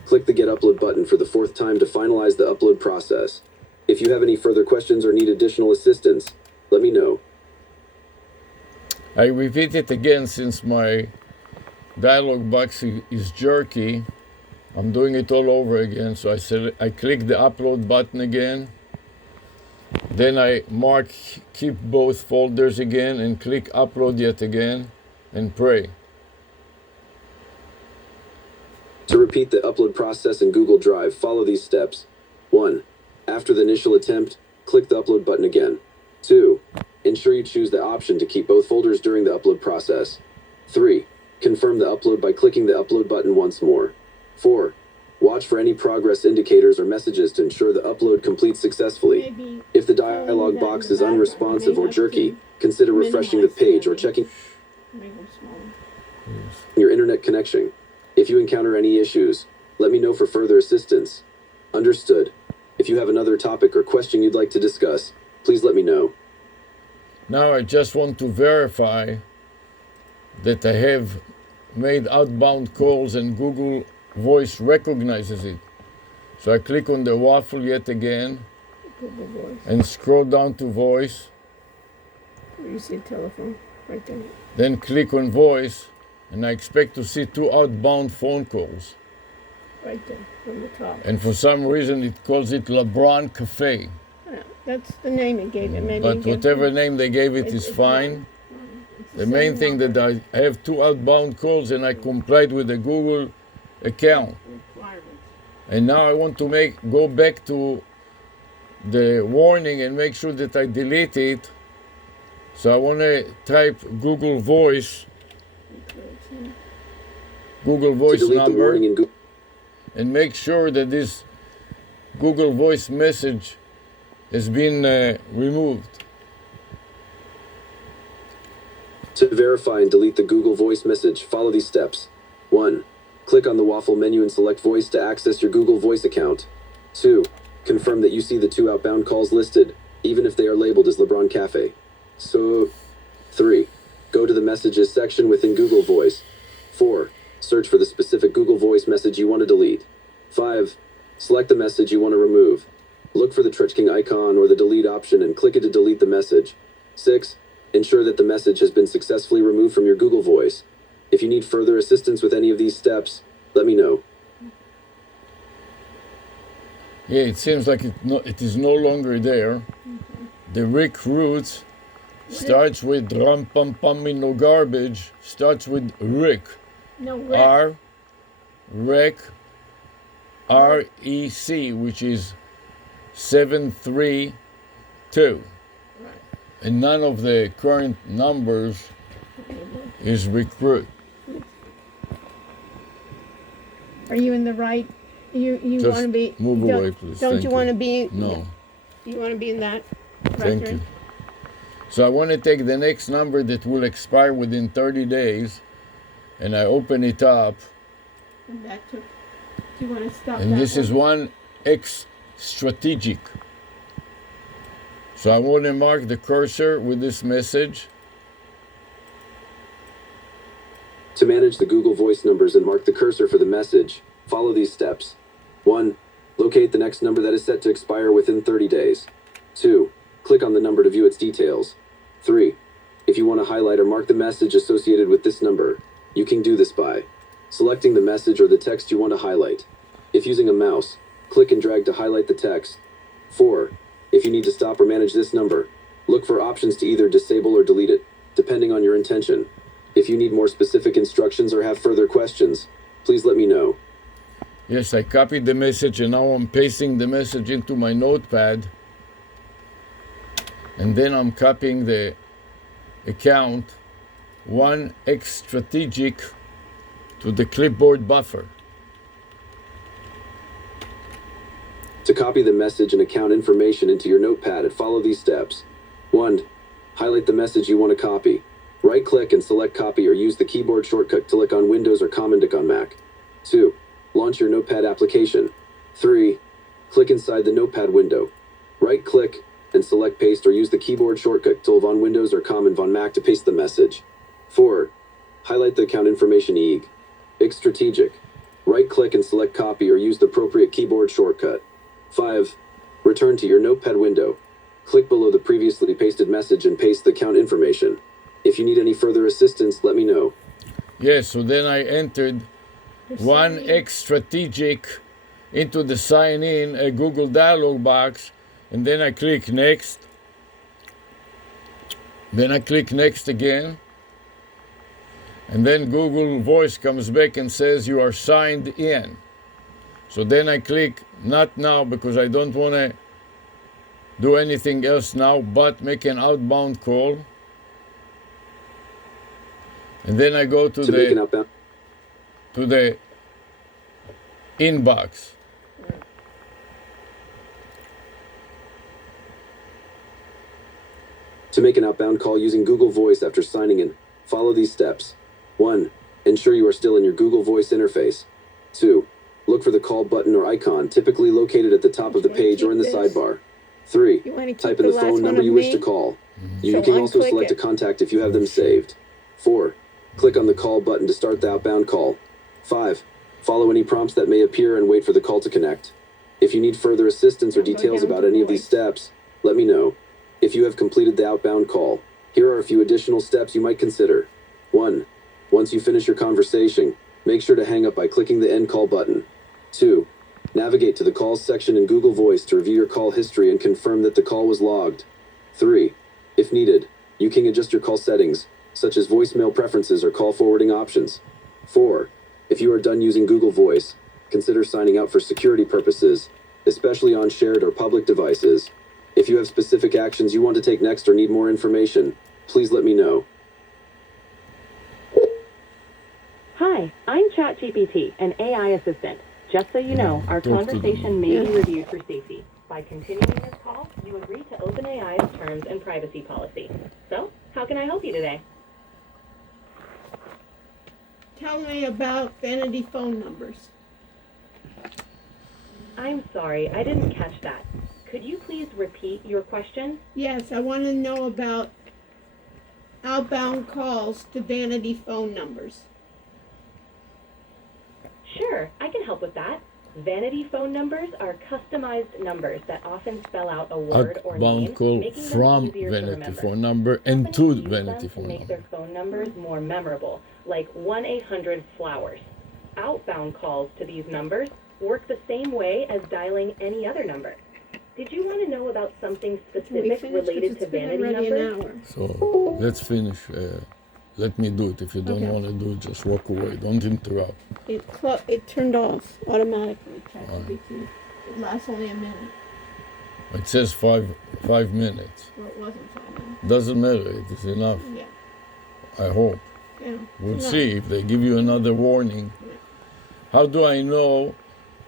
Click the Get Upload button for the 4th time to finalize the upload process. If you have any further questions or need additional assistance, let me know. I repeat it again since my dialog box is jerky. I'm doing it all over again. So I click the upload button again. Then I mark keep both folders again and click upload yet again and pray. To repeat the upload process in Google Drive, follow these steps. 1. After the initial attempt, click the upload button again. 2. Ensure you choose the option to keep both folders during the upload process. 3. Confirm the upload by clicking the upload button once more. 4. Watch for any progress indicators or messages to ensure the upload completes successfully. If the dialog box is unresponsive or jerky, consider refreshing the page or checking your internet connection. If you encounter any issues, let me know for further assistance. Understood. If you have another topic or question you'd like to discuss, please let me know. Now I just want to verify that I have made outbound calls and Google Voice recognizes it. So I click on the waffle yet again and scroll down to voice. Where you see telephone, right there. Then click on voice, and I expect to see 2 outbound phone calls. Right there, from the top. And for some reason it calls it LeBron Cafe. Yeah, that's the name it gave it. Maybe But whatever name they gave it is fine. The main thing that I have 2 outbound calls and I complied with the Google account. And now I want to go back to the warning and make sure that I delete it. So I want to type Google Voice number, and make sure that this Google Voice message has been removed. To verify and delete the Google Voice message, follow these steps. 1. Click on the waffle menu and select Voice to access your Google Voice account. 2. Confirm that you see the 2 outbound calls listed, even if they are labeled as LeBron Cafe. 3. Go to the Messages section within Google Voice. 4. Search for the specific Google Voice message you want to delete. 5. Select the message you want to remove. Look for the King icon or the delete option and click it to delete the message. 6. Ensure that the message has been successfully removed from your Google Voice. If you need further assistance with any of these steps, let me know. Yeah, it seems like it is no longer there. The recruits starts with ram pam pam no garbage, starts with Rick. No, Rick. Rec, REC, which is 732. Right. And none of the current numbers is recruit. Are you in the right? You Just want to be? move away, please. Don't Thank you want to be? No. You want to be in that Thank record? you. So I want to take the next number that will expire within 30 days, and I open it up. And that took. Do you want to stop? And that this is 1X strategic. So I want to mark the cursor with this message. To manage the Google Voice numbers and mark the cursor for the message, follow these steps. 1. Locate the next number that is set to expire within 30 days. 2. Click on the number to view its details. 3. If you want to highlight or mark the message associated with this number, you can do this by selecting the message or the text you want to highlight. If using a mouse, click and drag to highlight the text. 4. If you need to stop or manage this number, look for options to either disable or delete it, depending on your intention. If you need more specific instructions or have further questions, please let me know. Yes, I copied the message and now I'm pasting the message into my notepad. And then I'm copying the account 1x strategic to the clipboard buffer. To copy the message and account information into your notepad, follow these steps. 1. Highlight the message you want to copy. Right-click and select copy or use the keyboard shortcut to click on Windows or Command on Mac. 2. Launch your notepad application. 3. Click inside the notepad window. Right-click and select paste or use the keyboard shortcut tool on Windows or Command on Mac to paste the message. 4. Highlight the account information X strategic. Right-click and select copy or use the appropriate keyboard shortcut. 5. Return to your notepad window. Click below the previously pasted message and paste the account information. If you need any further assistance, let me know. Yes, so then I entered 1x strategic into the sign in a Google dialog box, and then I click next. Then I click next again. And then Google Voice comes back and says you are signed in. So then I click not now because I don't want to do anything else now but make an outbound call. And then I go to the inbox. To make an outbound call using Google Voice after signing in, follow these steps. 1. Ensure you are still in your Google Voice interface. 2. Look for the call button or icon typically located at the top of the page or in the sidebar. 3. Type in the phone number you wish to call. You can also select a contact if you have them saved. 4. Click on the call button to start the outbound call. 5. Follow any prompts that may appear and wait for the call to connect. If you need further assistance or details about any of these steps, let me know. If you have completed the outbound call, here are a few additional steps you might consider. 1. Once you finish your conversation, make sure to hang up by clicking the end call button. 2. Navigate to the calls section in Google Voice to review your call history and confirm that the call was logged. 3. If needed, you can adjust your call settings, such as voicemail preferences or call forwarding options. 4. If you are done using Google Voice, consider signing out for security purposes, especially on shared or public devices. If you have specific actions you want to take next or need more information, please let me know. Hi, I'm ChatGPT, an AI assistant. Just so you know, our conversation may be reviewed for safety. By continuing this call, you agree to OpenAI's terms and privacy policy. So, how can I help you today? Tell me about vanity phone numbers. I'm sorry, I didn't catch that. Could you please repeat your question? Yes, I want to know about outbound calls to vanity phone numbers. Sure, I can help with that. Vanity phone numbers are customized numbers that often spell out a word or name, Outbound call making them from easier to vanity remember. phone number and to Companies use vanity them phone to make number. their phone numbers more memorable, like 1-800-FLOWERS. Outbound calls to these numbers work the same way as dialing any other number. Did you want to know about something specific related to vanity numbers? So let's finish. Let me do it. If you don't Okay. want to do it, just walk away. Don't interrupt. It turned off automatically. ChatGPT. It lasts only a minute. It says five minutes. Well, it wasn't 5 minutes. Doesn't matter. It is enough. Yeah. I hope. Yeah. We'll Yeah. see if they give you another warning. How do I know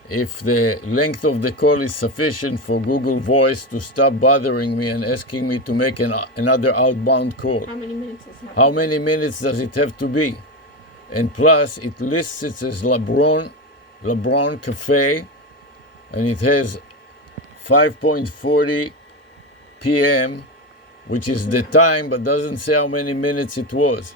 if the length of the call is sufficient for Google Voice to stop bothering me and asking me to make another outbound call? How many minutes is that? How many minutes does it have to be? And plus, it lists it as LeBron Cafe, and it has 5:40 p.m., which is the time, but doesn't say how many minutes it was.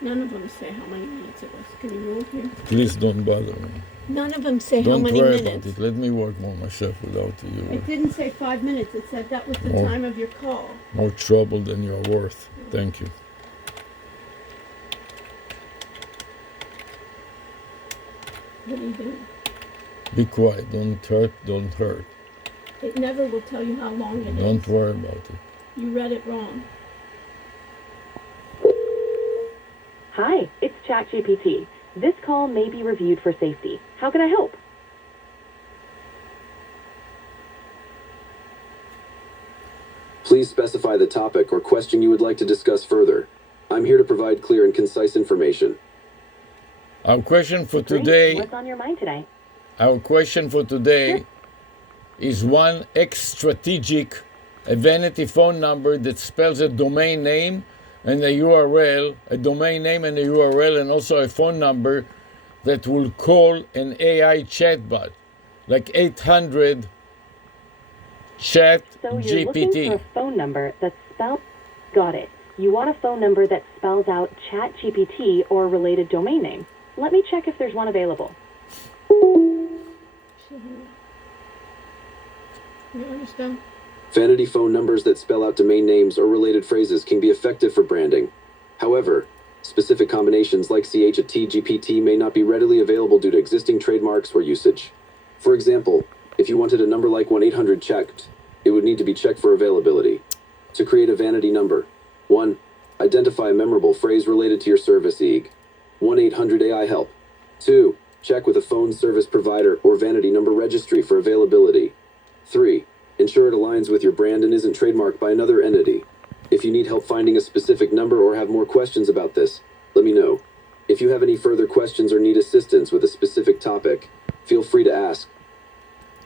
None of them say how many minutes it was. Can you move here? Please don't bother me. None of them say how Don't many worry minutes. about it. Let me work more myself without you. It didn't say 5 minutes. It said that was the Oh. time of your call. More trouble than you're worth. Thank you. What do you do? Be quiet. Don't hurt. Don't hurt. It never will tell you how long it is. Don't worry about it. You read it wrong. Hi, it's ChatGPT. This call may be reviewed for safety. How can I help? Please specify the topic or question you would like to discuss further. I'm here to provide clear and concise information. Our question for Great. today. What's on your mind today? Our question for today is one strategic, a vanity phone number that spells a domain name and a URL, a domain name and a URL, and also a phone number that will call an AI chatbot, like 800 chat So you're looking for GPT. a phone number that spells... Got it. You want a phone number that spells out ChatGPT or a related domain name. Let me check if there's one available. You understand? Vanity phone numbers that spell out domain names or related phrases can be effective for branding. However, specific combinations like CH at TGPT may not be readily available due to existing trademarks or usage. For example, if you wanted a number like 1-800 checked, it would need to be checked for availability. To create a vanity number, 1. Identify a memorable phrase related to your service EG. 1-800 AI help. 2. Check with a phone service provider or vanity number registry for availability. 3. Ensure it aligns with your brand and isn't trademarked by another entity. If you need help finding a specific number or have more questions about this, let me know. If you have any further questions or need assistance with a specific topic, feel free to ask.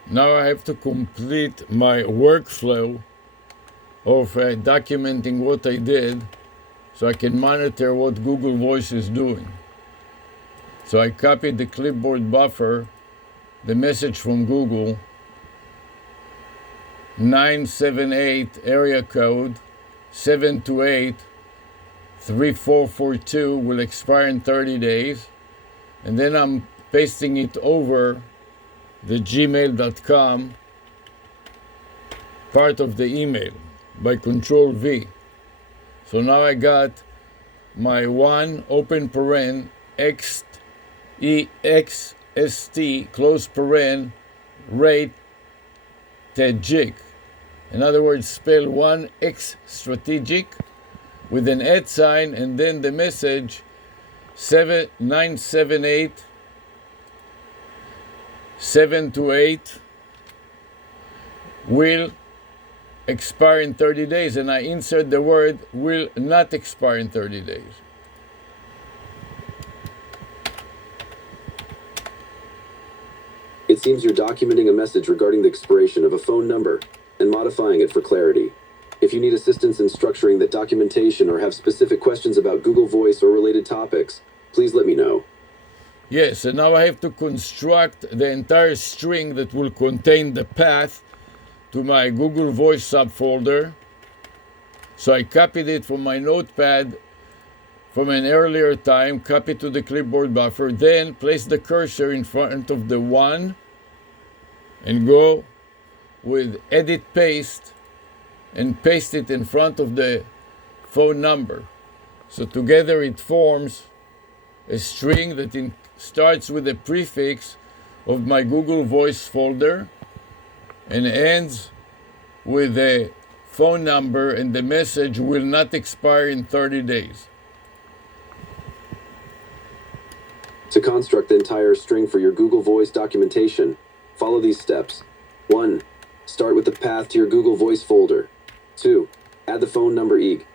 Now I have to complete my workflow of documenting what I did so I can monitor what Google Voice is doing. So I copied the clipboard buffer, the message from Google, 978 area code 728-3442 will expire in 30 days. And then I'm pasting it over the gmail.com part of the email by Control V. So now I got my one open paren XEXST close paren rate strategic. In other words, spell one X strategic with an @ sign and then the message 978 728 will expire in 30 days, and I insert the word will not expire in 30 days. It seems you're documenting a message regarding the expiration of a phone number and modifying it for clarity. If you need assistance in structuring that documentation or have specific questions about Google Voice or related topics, please let me know. Yes, and now I have to construct the entire string that will contain the path to my Google Voice subfolder. So I copied it from my notepad from an earlier time, copy to the clipboard buffer, then place the cursor in front of the one and go with edit paste and paste it in front of the phone number. So together it forms a string that starts with a prefix of my Google Voice folder and ends with a phone number, and the message will not expire in 30 days. To construct the entire string for your Google Voice documentation, follow these steps. 1. Start with the path to your Google Voice folder. 2. Add the phone number EG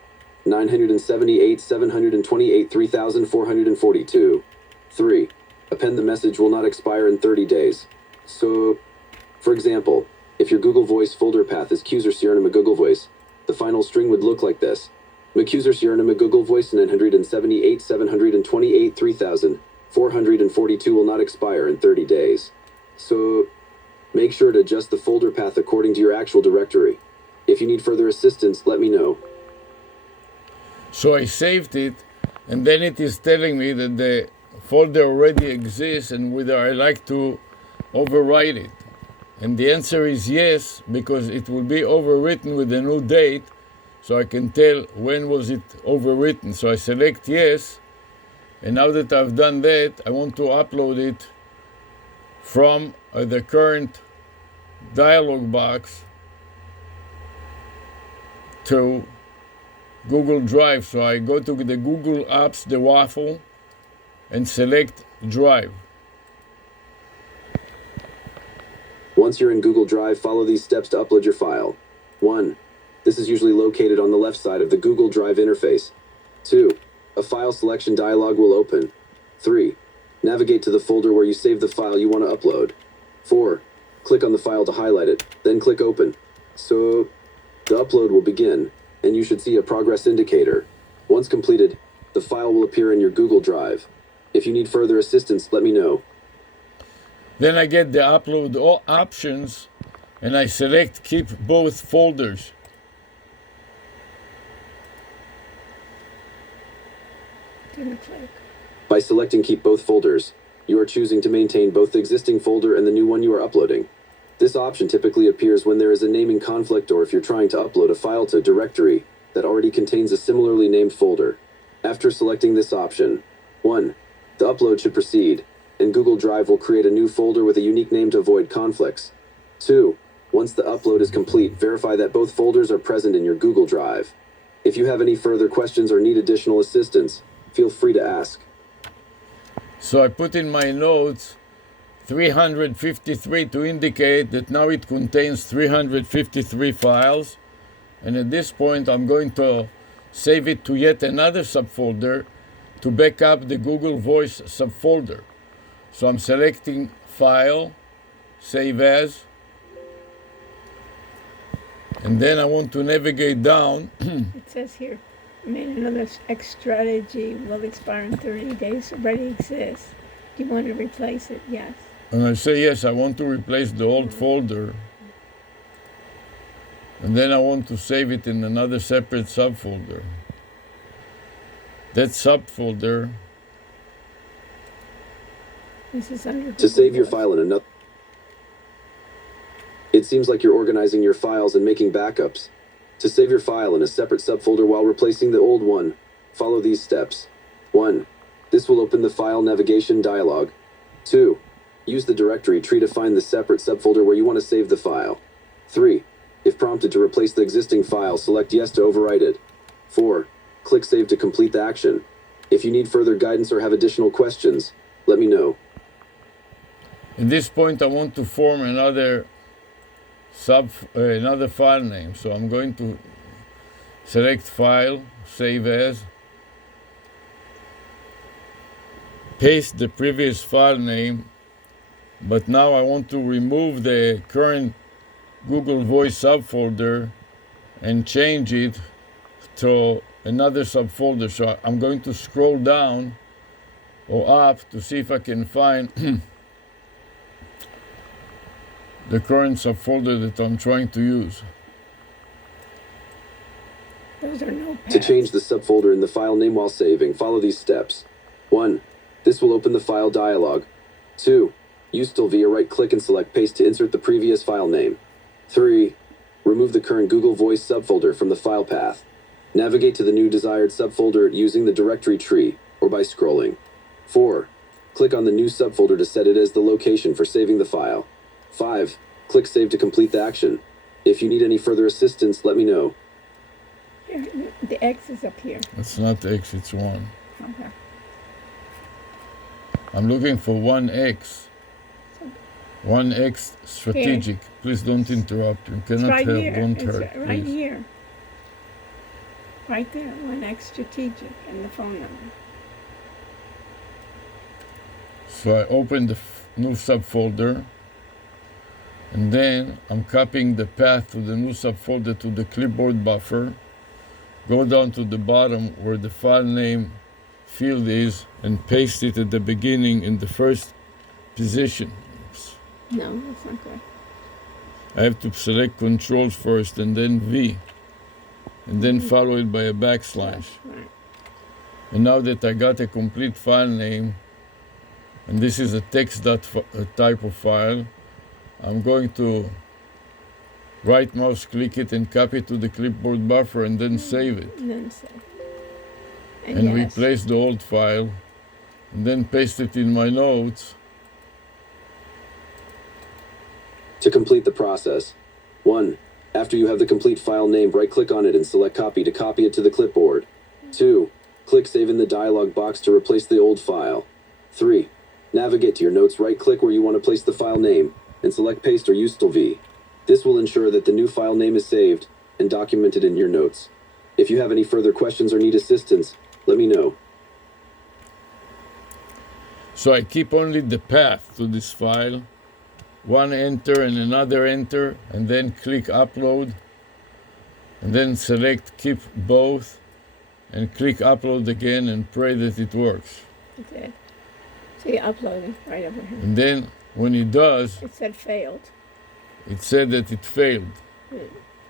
978 728 3442. 3. Append the message will not expire in 30 days. So, for example, if your Google Voice folder path is Accuser Sierra Google Voice, the final string would look like this. Accuser Sierra Google Voice 978 728 3442 will not expire in 30 days. So, make sure to adjust the folder path according to your actual directory. If you need further assistance, let me know. So I saved it, and then it is telling me that the folder already exists and whether I like to overwrite it. And the answer is yes, because it will be overwritten with a new date, so I can tell when was it overwritten. So I select yes, and now that I've done that, I want to upload it from the current dialog box to Google Drive. So I go to the Google Apps, the waffle, and select Drive. Once you're in Google Drive, follow these steps to upload your file. 1. This is usually located on the left side of the Google Drive interface. 2. A file selection dialog will open. 3. Navigate to the folder where you save the file you want to upload. 4. Click on the file to highlight it, then click Open. So, the upload will begin, and you should see a progress indicator. Once completed, the file will appear in your Google Drive. If you need further assistance, let me know. Then I get the upload all options, and I select Keep Both Folders. Click. By selecting Keep Both Folders, you are choosing to maintain both the existing folder and the new one you are uploading. This option typically appears when there is a naming conflict or if you're trying to upload a file to a directory that already contains a similarly named folder. After selecting this option, 1. The upload should proceed, and Google Drive will create a new folder with a unique name to avoid conflicts. 2. Once the upload is complete, verify that both folders are present in your Google Drive. If you have any further questions or need additional assistance, feel free to ask. So I put in my notes 353 to indicate that now it contains 353 files. And at this point, I'm going to save it to yet another subfolder to back up the Google Voice subfolder. So I'm selecting File, Save As, and then I want to navigate down. It says here, made another X strategy will expire in 30 days, already exists. Do you want to replace it? Yes. And I say, yes, I want to replace the old folder. And then I want to save it in another separate subfolder. That subfolder. This is under To save your file in another. It seems like you're organizing your files and making backups. To save your file in a separate subfolder while replacing the old one, follow these steps. 1. This will open the file navigation dialog. 2. Use the directory tree to find the separate subfolder where you want to save the file. 3. If prompted to replace the existing file, select Yes to overwrite it. 4. Click Save to complete the action. If you need further guidance or have additional questions, let me know. At this point, I want to form another file name. So I'm going to select File, Save As, paste the previous file name, but now I want to remove the current Google Voice subfolder and change it to another subfolder. So I'm going to scroll down or up to see if I can find the current subfolder that I'm trying to use. Those are notepads. To change the subfolder in the file name while saving, follow these steps. 1. This will open the file dialog. 2. Use Still via right-click and select Paste to insert the previous file name. 3. Remove the current Google Voice subfolder from the file path. Navigate to the new desired subfolder using the directory tree or by scrolling. 4. Click on the new subfolder to set it as the location for saving the file. 5. Click Save to complete the action. If you need any further assistance, let me know. Here, the X is up here. It's not X, it's 1. Okay. I'm looking for 1X. 1X strategic. Here. Please don't interrupt. You cannot right help. here. Don't It's hurt. right Please. here. Right there, 1X strategic and the phone number. So I open the new subfolder, and then I'm copying the path to the new subfolder to the clipboard buffer, go down to the bottom where the file name field is, and paste it at the beginning in the first position. Oops. No, that's not good. I have to select Controls first and then V, and then follow it by a backslash. Right. And now that I got a complete file name, and this is a text type of file, I'm going to right mouse click it and copy it to the clipboard buffer and then save it. And then save. And yes. replace the old file, and then paste it in my notes. To complete the process, 1. After you have the complete file name, right-click on it and select Copy to copy it to the clipboard. 2. Click Save in the dialog box to replace the old file. 3. Navigate to your notes, right-click where you want to place the file name, and select Paste or Ustill V. This will ensure that the new file name is saved and documented in your notes. If you have any further questions or need assistance, let me know. So I keep only the path to this file, one enter and another enter, and then click Upload, and then select Keep Both, and click Upload again and pray that it works. Okay. So you're uploading right over here. And then when it does, It said failed. it said that it failed.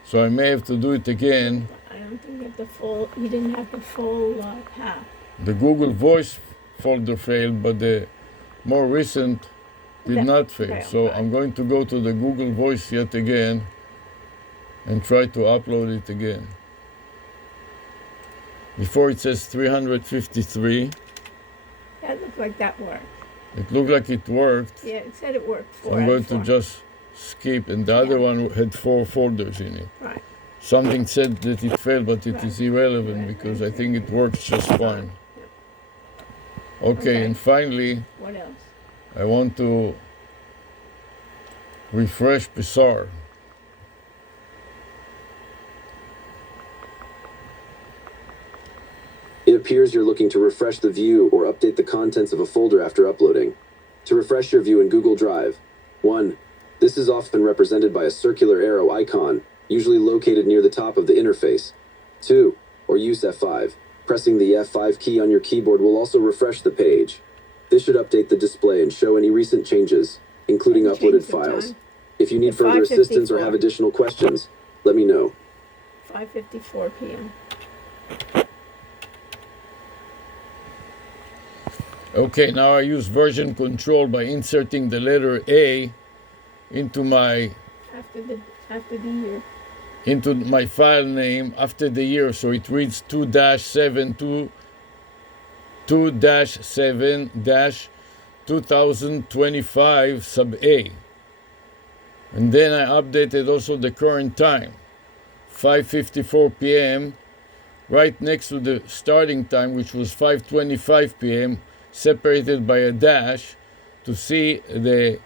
So I may have to do it again. I don't think you didn't have the full path. The Google Voice folder failed, but the more recent did not fail. So I'm going to go to the Google Voice yet again and try to upload it again. Before it says 353. That looked like that worked. It looked like it worked. Yeah, it said it worked. So I'm going to just skip, and the other one had 4 folders in it. Right. Something said that it failed, but it is irrelevant because I think it works just fine. Okay, and finally, what else? I want to refresh Psar. It appears you're looking to refresh the view or update the contents of a folder after uploading. To refresh your view in Google Drive, 1. This is often represented by a circular arrow icon, usually located near the top of the interface. 2. Or use F5. Pressing the F5 key on your keyboard will also refresh the page. This should update the display and show any recent changes, including uploaded files. If you need further assistance or have additional questions, let me know. 5:54 p.m. Okay, now I use version control by inserting the letter A into my into my file name after the year, so it reads 2-7-2025 sub A. And then I updated also the current time, 5:54 p.m., right next to the starting time, which was 5:25 p.m., separated by a dash to see the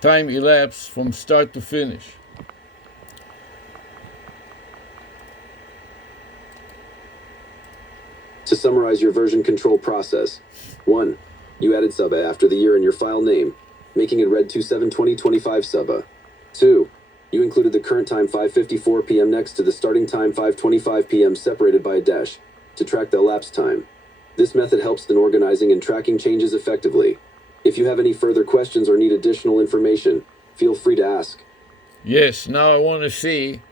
time elapsed from start to finish. To summarize your version control process, 1. You added sub A after the year in your file name, making it read 2-7-2025 sub A. 2. You included the current time 5:54 p.m. next to the starting time 5:25 p.m. separated by a dash to track the elapsed time. This method helps in organizing and tracking changes effectively. If you have any further questions or need additional information, feel free to ask. Yes, now I want to see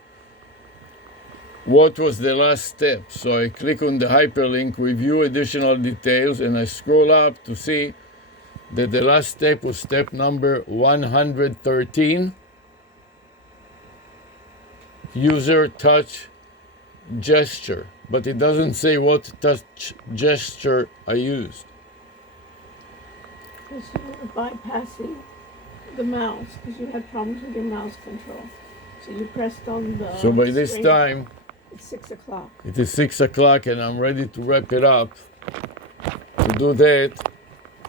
what was the last step. So I click on the hyperlink, review additional details, and I scroll up to see that the last step was step number 113, user touch gesture, but it doesn't say what touch gesture I used. Because you were bypassing the mouse, because you had problems with your mouse control. So you pressed on the So by this screen. time, It's 6 o'clock. it is 6 o'clock and I'm ready to wrap it up. To do that,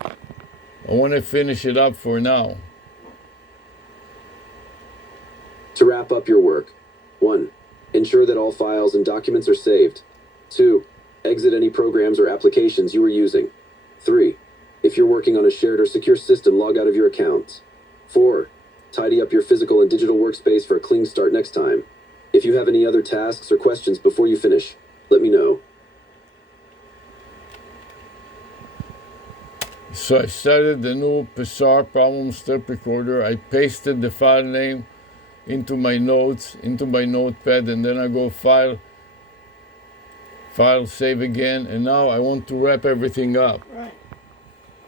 I want to finish it up for now. To wrap up your work, 1. Ensure that all files and documents are saved. 2. Exit any programs or applications you were using. 3. If you're working on a shared or secure system, log out of your accounts. 4. Tidy up your physical and digital workspace for a clean start next time. If you have any other tasks or questions before you finish, let me know. So I started the new Psar problem step recorder. I pasted the file name into my notes, into my notepad, and then I go file, save again, and now I want to wrap everything up. Right.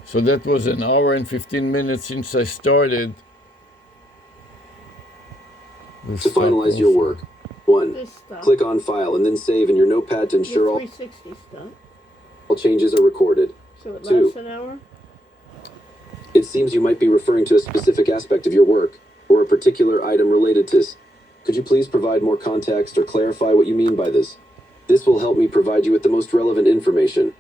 So that was an hour and 15 minutes since I started. To finalize your work, 1. Click on File and then Save in your notepad to ensure all 360 stuff. all changes are recorded. So it 2. lasts an hour? It seems you might be referring to a specific aspect of your work. or a particular item related to this. Could you please provide more context or clarify what you mean by this? This will help me provide you with the most relevant information.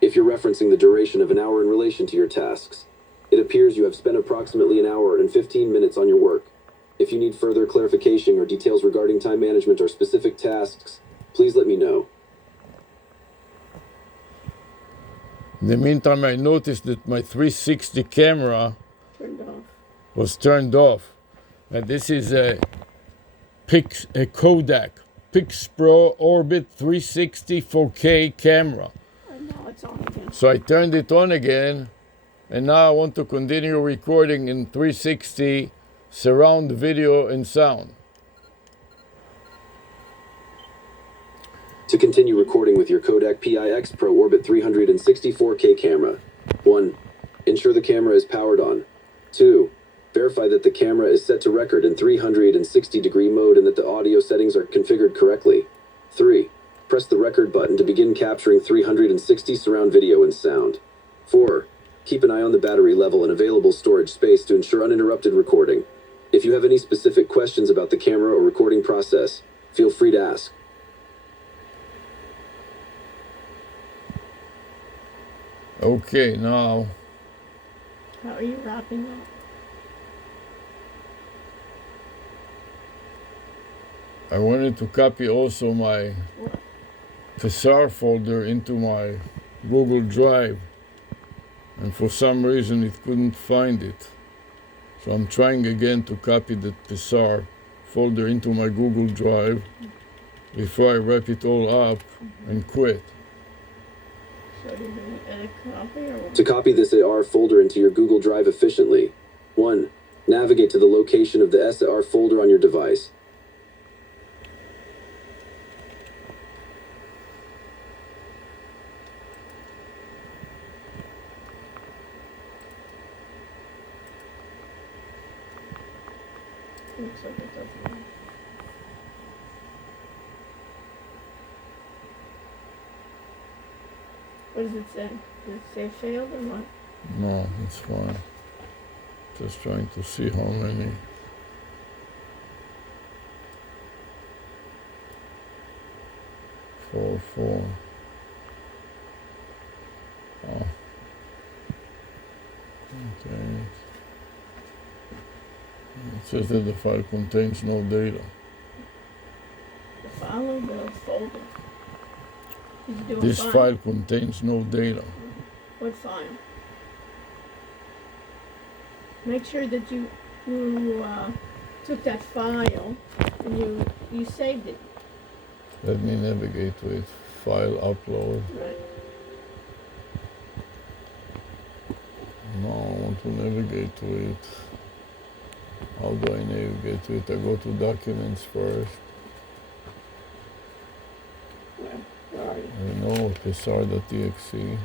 If you're referencing the duration of an hour in relation to your tasks, it appears you have spent approximately an hour and 15 minutes on your work. If you need further clarification or details regarding time management or specific tasks, please let me know. In the meantime, I noticed that my 360 camera was turned off. And this is a Kodak Pix Pro Orbit 360 4K camera. And now it's on again. So I turned it on again, and now I want to continue recording in 360 surround video and sound. To continue recording with your Kodak PIX Pro Orbit 360 4K camera, 1. Ensure the camera is powered on. 2. Verify that the camera is set to record in 360-degree mode and that the audio settings are configured correctly. 3. Press the record button to begin capturing 360 surround video and sound. 4. Keep an eye on the battery level and available storage space to ensure uninterrupted recording. If you have any specific questions about the camera or recording process, feel free to ask. Okay, now How are you wrapping up? I wanted to copy also my Pixar folder into my Google Drive, and for some reason it couldn't find it. So I'm trying again to copy the Pixar folder into my Google Drive before I wrap it all up and quit. So do you edit copy or what? To copy this AR folder into your Google Drive efficiently, 1. Navigate to the location of the SAR folder on your device. Looks like it doesn't. What does it say? Does it say failed or what? No, it's fine. Just trying to see how many. 4, 4. Oh. Okay. It says that the file contains no data. The file or the folder? Did you do This a file contains no data. What file? Make sure that you took that file and you saved it. Let me navigate to it. File upload. Right. No, I want to navigate to it. How do I navigate to it? I go to documents first. Where are you? I know psr.exe.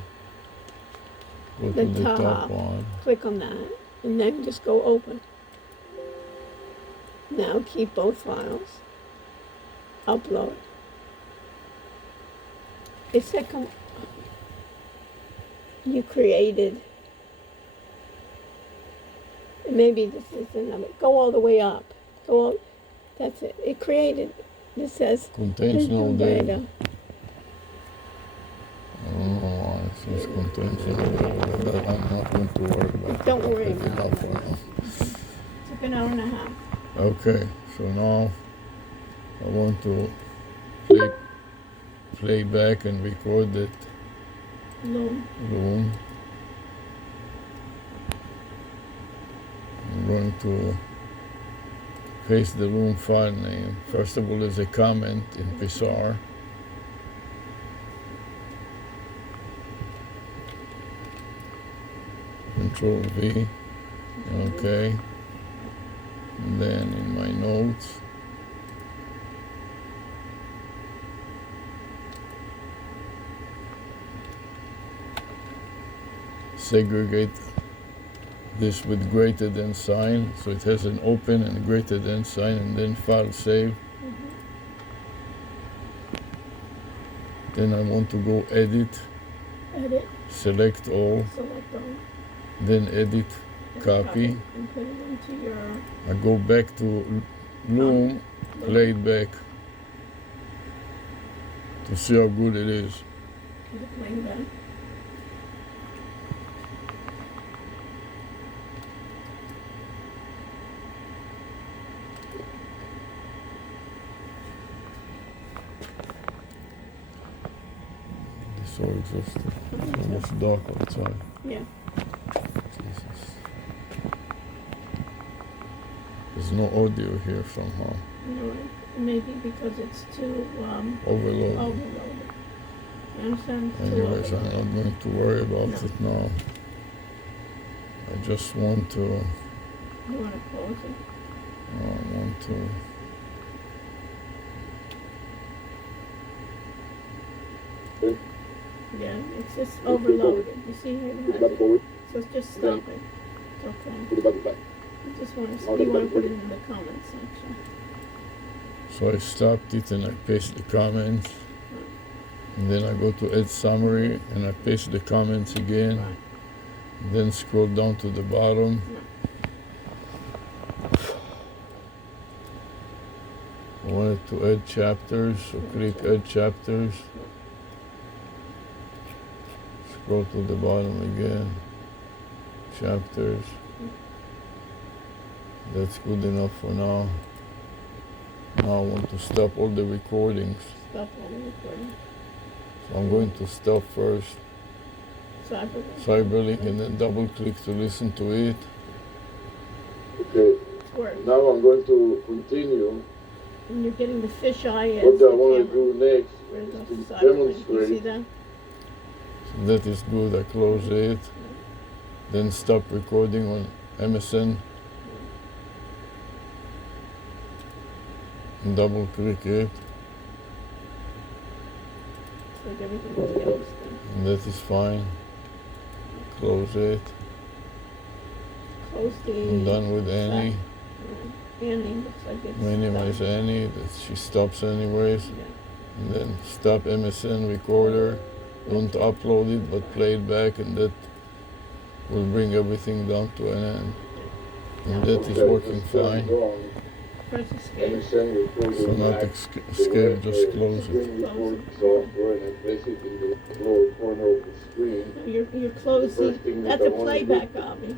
Go to the top one. Click on that and then just go open. Now keep both files. Upload. It said you created. Maybe this is another. Go all the way up. Go all, that's it. It created. This says Contains no data. I don't know why it says contains no data, but I'm not going to worry about it. Don't worry I'll pick it about up for it. now. Took an hour and a half. Okay, so now I want to play back and record that loom. I'm going to paste the loom file name. First of all, as a comment in Pixar. Control V. Okay. And then in my notes, segregate this with greater than sign, so it has an open and greater than sign, and then file save. Then I want to go edit, Edit. select all, Select all. then edit, copy. And put it into your... I go back to Loom, play it back to see how good it is. Is it playing back? It's so exhausted. It's almost dark outside. Yeah. Jesus. There's no audio here somehow. No, maybe because it's too Overloaded. overloaded. I understand it's too Anyways, I'm overloaded. not going to worry about No. it now. I just want to. You want to close it? I want to. Yeah, it's just overloaded. You see here it has it. So just stop it. It's okay. You just want to, you want to put it in the comments section. So I stopped it and I paste the comments. And then I go to Add Summary and I paste the comments again. Right. And then scroll down to the bottom. I wanted to add chapters, so click Add Chapters. Scroll to the bottom again. Chapters. That's good enough for now. Now I want to stop all the recordings. Stop all the recording. So I'm going to stop first, Cyberlink, and then double click to listen to it. Okay, Word. now I'm going to continue. And you're getting the fisheye as What I the want to camera. do next Where's the is to Cyberlink? You see demonstrate. that? So that is good, I close it. Then stop recording on MSN. And double click it, It's like everything is yellow still. and that is fine. Close it. Close the... I'm done with Annie. Annie looks like it's... Minimize Annie, that she stops anyways. Yeah. And then stop MSN recorder. Don't upload it, but play it back, and that will bring everything down to an end. And that is working fine. Press escape. So not escape, just close it. Software and I place it in the lower corner of the screen. You're closing... That's a playback, Avi. Is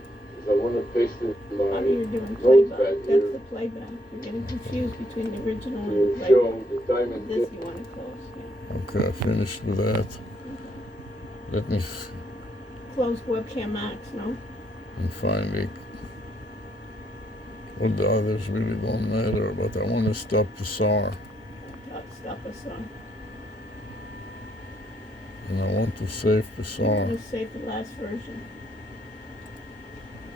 I want to paste it in Avi, my you're doing notes playback. back That's here the playback. You're getting confused between the original and to the show playback. the time and This date. you want to close, yeah. Okay, I finished with that. Let me, Close Webcam Max, no? and finally, all the others really don't matter, but I want to stop the SAR, Stop us on. and I want to save the SAR, Let's save the last version.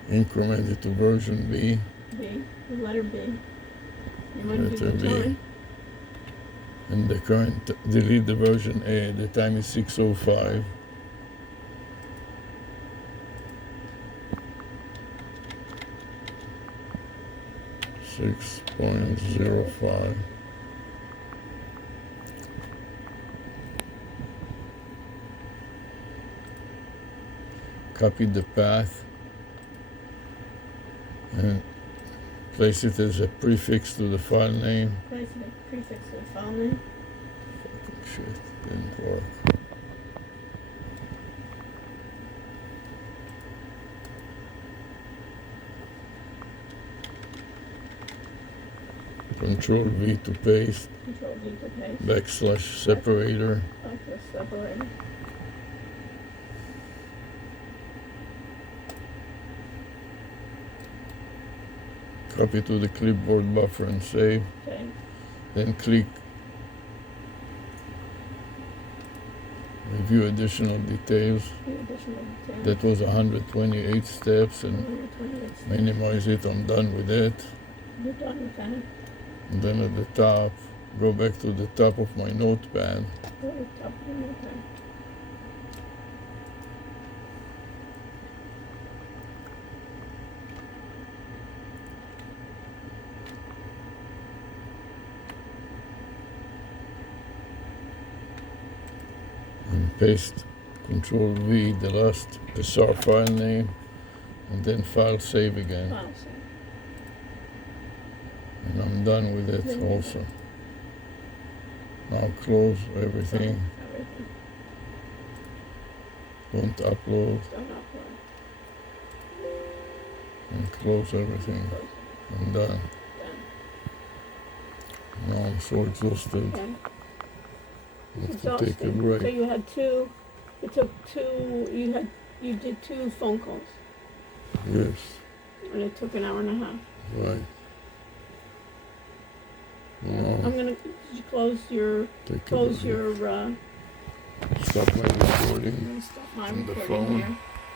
increment it to version B, B, the letter B. You want to do letter the B, time? and the current, delete the version A, the time is 6:05. .05. Copy the path and place it as a prefix to the file name. Place the prefix to the file name. Fucking shit, didn't work. Control V to paste, Control V to paste. backslash separator, Like this separator. copy to the clipboard buffer and save. Okay. Then click Review additional details. The additional detail. That was 128 steps, and 128 steps. minimize it. I'm done with it. You're done with that. And then at the top, go back to the top of my notepad. Go to the top of the notepad. And paste Control V, the last SR file name, and then file save again. File save. And I'm done with it Then also. Now close everything. Everything. Don't upload Don't upload. and close everything. I'm done. Done. Now I'm so exhausted. Okay. I have to Exhausting. take a break. So you had two. It took two. You did 2 phone calls, Yes, and it took an hour and a half. right. I'm Now gonna close your take a close break. your. Stop my recording. I'm gonna stop my On the recording phone. here.